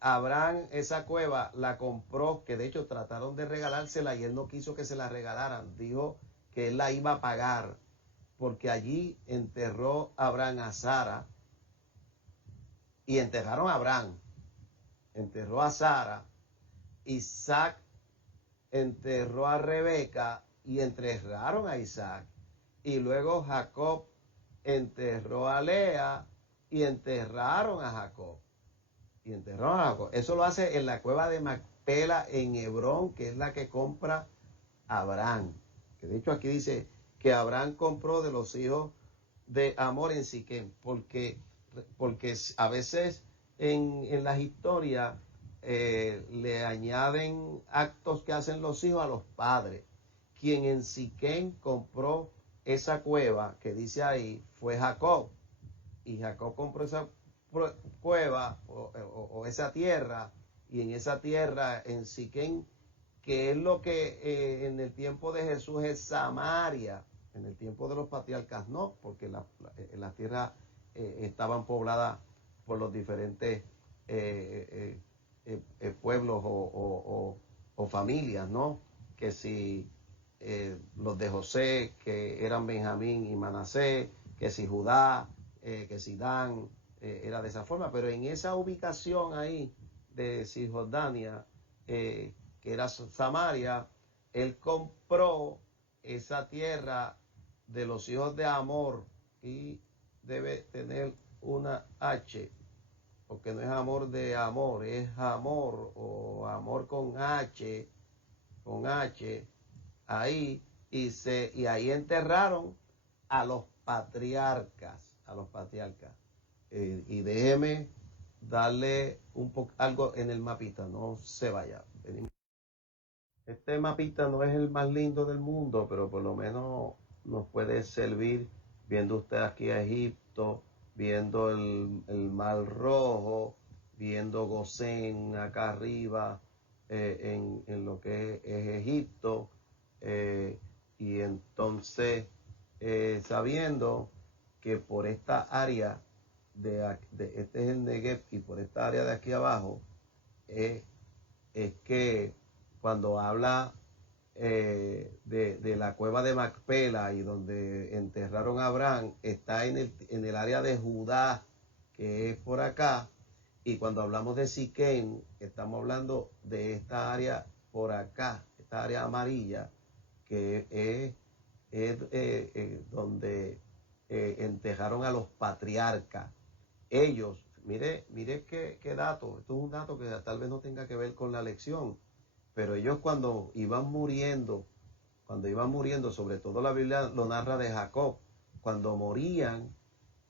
Abraham esa cueva la compró, que de hecho trataron de regalársela y él no quiso que se la regalaran. Dijo que él la iba a pagar, porque allí enterró Abraham a Sara, y enterraron a Abraham, enterró a Sara, Isaac enterró a Rebeca y enterraron a Isaac, y luego Jacob enterró a Lea y enterraron a Jacob. Eso lo hace en la cueva de Macpela en Hebrón, que es la que compra Abraham. Que de hecho aquí dice que Abraham compró de los hijos de Hamor en Siquem, porque a veces en las historias le añaden actos que hacen los hijos a los padres. Quien en Siquem compró esa cueva que dice ahí fue Jacob, y Jacob compró esa cueva o esa tierra, y en esa tierra, en Siquén, que es lo que en el tiempo de Jesús es Samaria, en el tiempo de los patriarcas no, porque las tierras estaban pobladas por los diferentes pueblos o familias, ¿no? Que si los de José, que eran Benjamín y Manasés, que si Judá, que si Dan, era de esa forma, pero en esa ubicación ahí de Cisjordania, que era Samaria, él compró esa tierra de los hijos de Amor, y debe tener una H, porque no es amor de amor, es amor o amor con H, ahí, y ahí enterraron a los patriarcas. Y déjeme darle algo en el mapita, no se vaya. Este mapita no es el más lindo del mundo, pero por lo menos nos puede servir viendo usted aquí a Egipto, viendo el Mar Rojo, viendo Gosén acá arriba, en lo que es Egipto, y entonces sabiendo que por esta área este es el Negev, y por esta área de aquí abajo es que cuando habla de la cueva de Macpela y donde enterraron a Abraham, está en el área de Judá, que es por acá, y cuando hablamos de Siquén, estamos hablando de esta área por acá, esta área amarilla, que es donde enterraron a los patriarcas. Ellos, mire qué dato, esto es un dato que tal vez no tenga que ver con la lección, pero ellos cuando iban muriendo, sobre todo la Biblia lo narra de Jacob, cuando morían,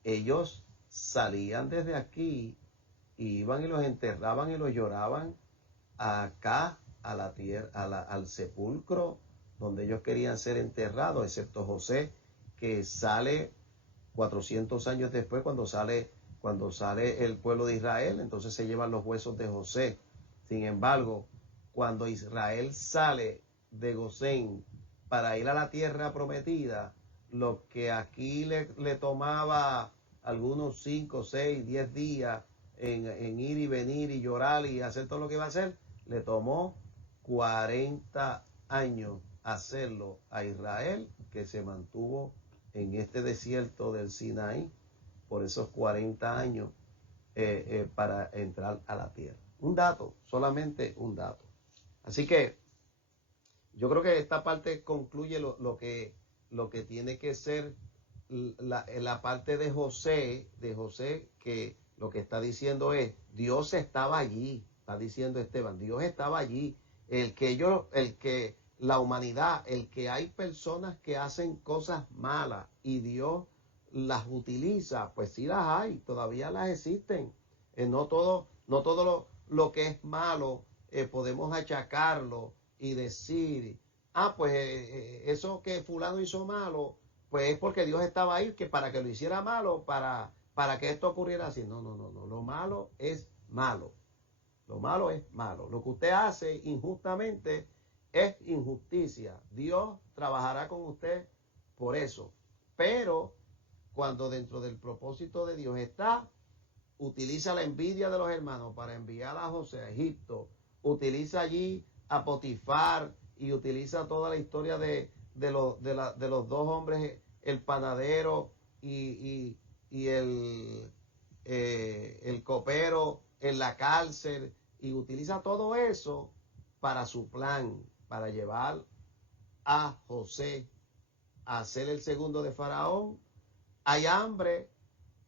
ellos salían desde aquí, iban y los enterraban y los lloraban acá a la tierra, al sepulcro donde ellos querían ser enterrados, excepto José, que sale 400 años después, cuando sale el pueblo de Israel, entonces se llevan los huesos de José. Sin embargo, cuando Israel sale de Gosén para ir a la tierra prometida, lo que aquí le tomaba algunos 5, 6, 10 días en ir y venir y llorar y hacer todo lo que iba a hacer, le tomó 40 años hacerlo a Israel, que se mantuvo en este desierto del Sinaí por esos 40 años para entrar a la tierra. Un dato, solamente un dato. Así que yo creo que esta parte concluye lo que tiene que ser la parte de José, que lo que está diciendo es, Dios estaba allí, está diciendo Esteban, Dios estaba allí. La humanidad, el que hay personas que hacen cosas malas y Dios las utiliza, pues sí las hay, todavía las existen. No todo lo que es malo podemos achacarlo y decir, pues eso que fulano hizo malo, pues es porque Dios estaba ahí, que para que lo hiciera malo, para que esto ocurriera así. No. Lo malo es malo. Lo malo es malo. Lo que usted hace injustamente es injusticia. Dios trabajará con usted por eso. Pero cuando dentro del propósito de Dios está, utiliza la envidia de los hermanos para enviar a José a Egipto, utiliza allí a Potifar y utiliza toda la historia de los dos hombres, el panadero y el copero en la cárcel, y utiliza todo eso para su plan, para llevar a José a ser el segundo de Faraón. Hay hambre,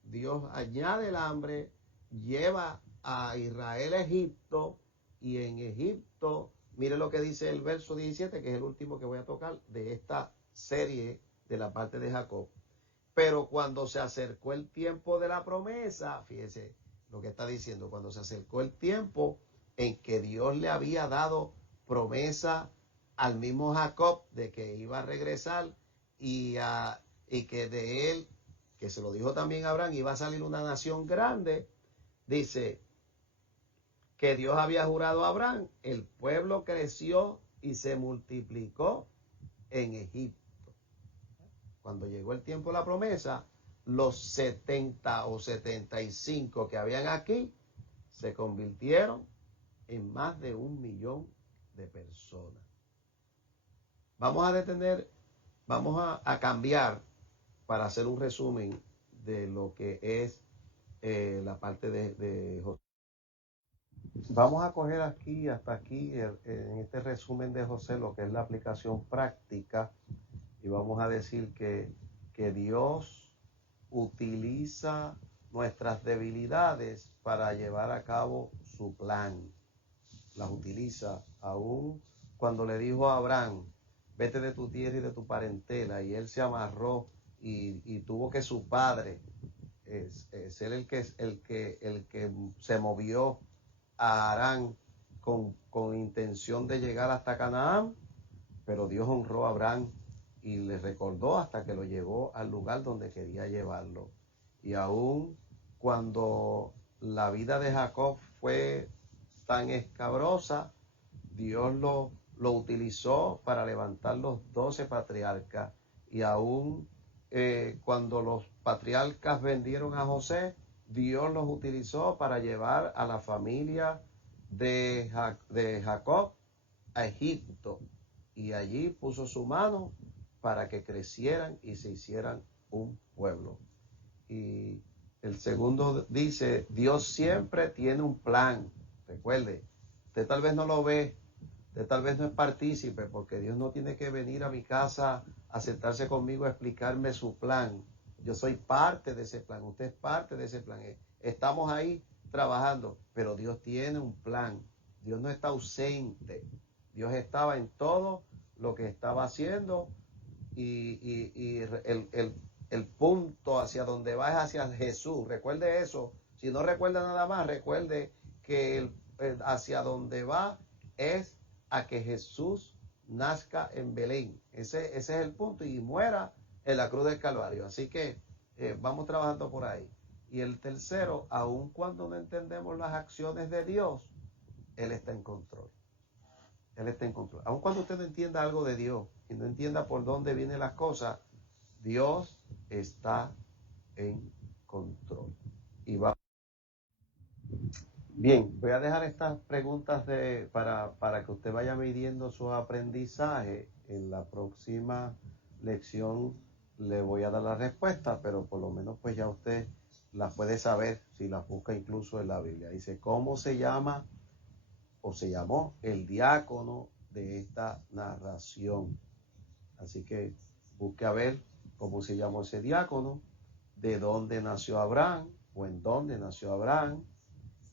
Dios añade el hambre, lleva a Israel a Egipto, y en Egipto, mire lo que dice el verso 17, que es el último que voy a tocar de esta serie de la parte de Jacob. Pero cuando se acercó el tiempo de la promesa, fíjese lo que está diciendo, cuando se acercó el tiempo en que Dios le había dado promesa al mismo Jacob de que iba a regresar y que de él, que se lo dijo también a Abraham, iba a salir una nación grande, dice, que Dios había jurado a Abraham, el pueblo creció y se multiplicó en Egipto. Cuando llegó el tiempo de la promesa, los 70 o 75 que habían aquí se convirtieron en más de 1 millón de personas. Vamos a cambiar para hacer un resumen de lo que es la parte de José. Vamos a coger aquí, hasta aquí, en este resumen de José, lo que es la aplicación práctica, y vamos a decir que Dios utiliza nuestras debilidades para llevar a cabo su plan. Las utiliza aún cuando le dijo a Abraham, vete de tu tierra y de tu parentela, y él se amarró y tuvo que su padre ser el que se movió a Harán con intención de llegar hasta Canaán, pero Dios honró a Abraham y le recordó hasta que lo llevó al lugar donde quería llevarlo. Y aún cuando la vida de Jacob fue tan escabrosa, Dios lo utilizó para levantar los 12 patriarcas. Y aún cuando los patriarcas vendieron a José, Dios los utilizó para llevar a la familia de Jacob a Egipto. Y allí puso su mano para que crecieran y se hicieran un pueblo. Y el segundo dice, Dios siempre tiene un plan. Recuerde, usted tal vez no lo ve, usted tal vez no es partícipe, porque Dios no tiene que venir a mi casa a sentarse conmigo a explicarme su plan. Yo soy parte de ese plan, usted es parte de ese plan. Estamos ahí trabajando, pero Dios tiene un plan. Dios no está ausente. Dios estaba en todo lo que estaba haciendo y el punto hacia donde va es hacia Jesús. Recuerde eso. Si no recuerda nada más, recuerde que hacia donde va es a que Jesús nazca en Belén. Ese es el punto, y muera en la cruz del Calvario. Así que vamos trabajando por ahí. Y el tercero, aun cuando no entendemos las acciones de Dios, Él está en control. Él está en control. Aun cuando usted no entienda algo de Dios y no entienda por dónde vienen las cosas, Dios está en control. Y va. Bien, voy a dejar estas preguntas para que usted vaya midiendo su aprendizaje. En la próxima lección le voy a dar la respuesta, pero por lo menos pues ya usted las puede saber si las busca incluso en la Biblia. Dice, ¿cómo se llama o se llamó el diácono de esta narración? Así que busque a ver cómo se llamó ese diácono, de dónde nació Abraham o en dónde nació Abraham,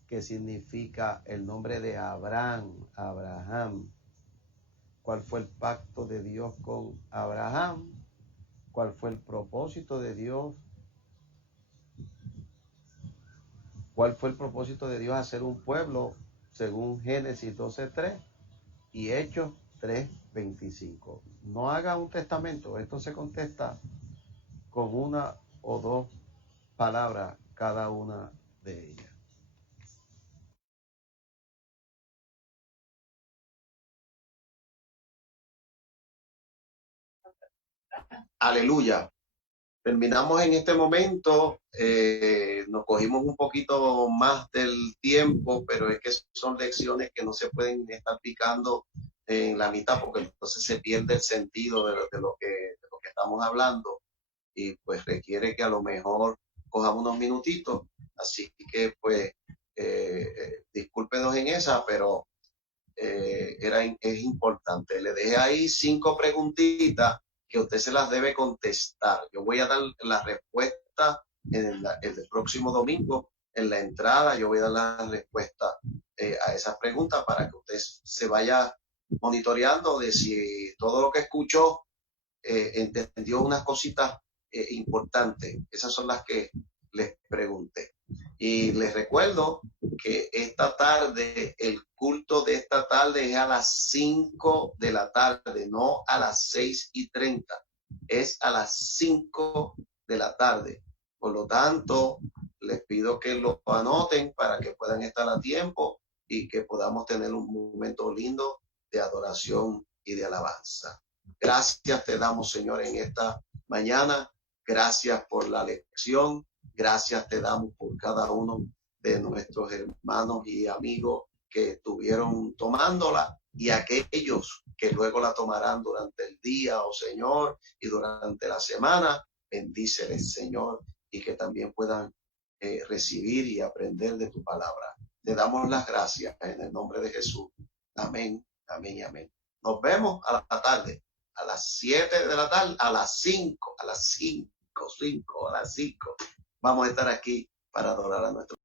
qué significa el nombre de Abraham, cuál fue el pacto de Dios con Abraham, cuál fue el propósito de Dios, hacer un pueblo según Génesis 12:3 y Hechos 3:25. No haga un testamento, esto se contesta con una o dos palabras cada una de ellas. Aleluya. Terminamos en este momento, nos cogimos un poquito más del tiempo, pero es que son lecciones que no se pueden estar picando en la mitad, porque entonces se pierde el sentido de lo que estamos hablando, y pues requiere que a lo mejor cojamos unos minutitos. Así que pues discúlpenos en esa, pero es importante. Le dejé ahí 5 preguntitas que usted se las debe contestar. Yo voy a dar la respuesta el próximo domingo en la entrada. Yo voy a dar la respuesta a esas preguntas para que usted se vaya monitoreando de si todo lo que escuchó entendió unas cositas importantes. Esas son las que les pregunté. Y les recuerdo que esta tarde, el culto de esta tarde es a las 5 de la tarde, no a las 6:30. Es a las 5 de la tarde. Por lo tanto, les pido que lo anoten para que puedan estar a tiempo y que podamos tener un momento lindo de adoración y de alabanza. Gracias te damos, Señor, en esta mañana. Gracias por la lección. Gracias te damos por cada uno de nuestros hermanos y amigos que estuvieron tomándola y aquellos que luego la tomarán durante el día, oh Señor, y durante la semana. Bendíceles, Señor, y que también puedan recibir y aprender de tu palabra. Te damos las gracias en el nombre de Jesús. Amén, amén y amén. Nos vemos a la tarde, a las 7 de la tarde, a las 5, a las 5. Vamos a estar aquí para adorar a nuestro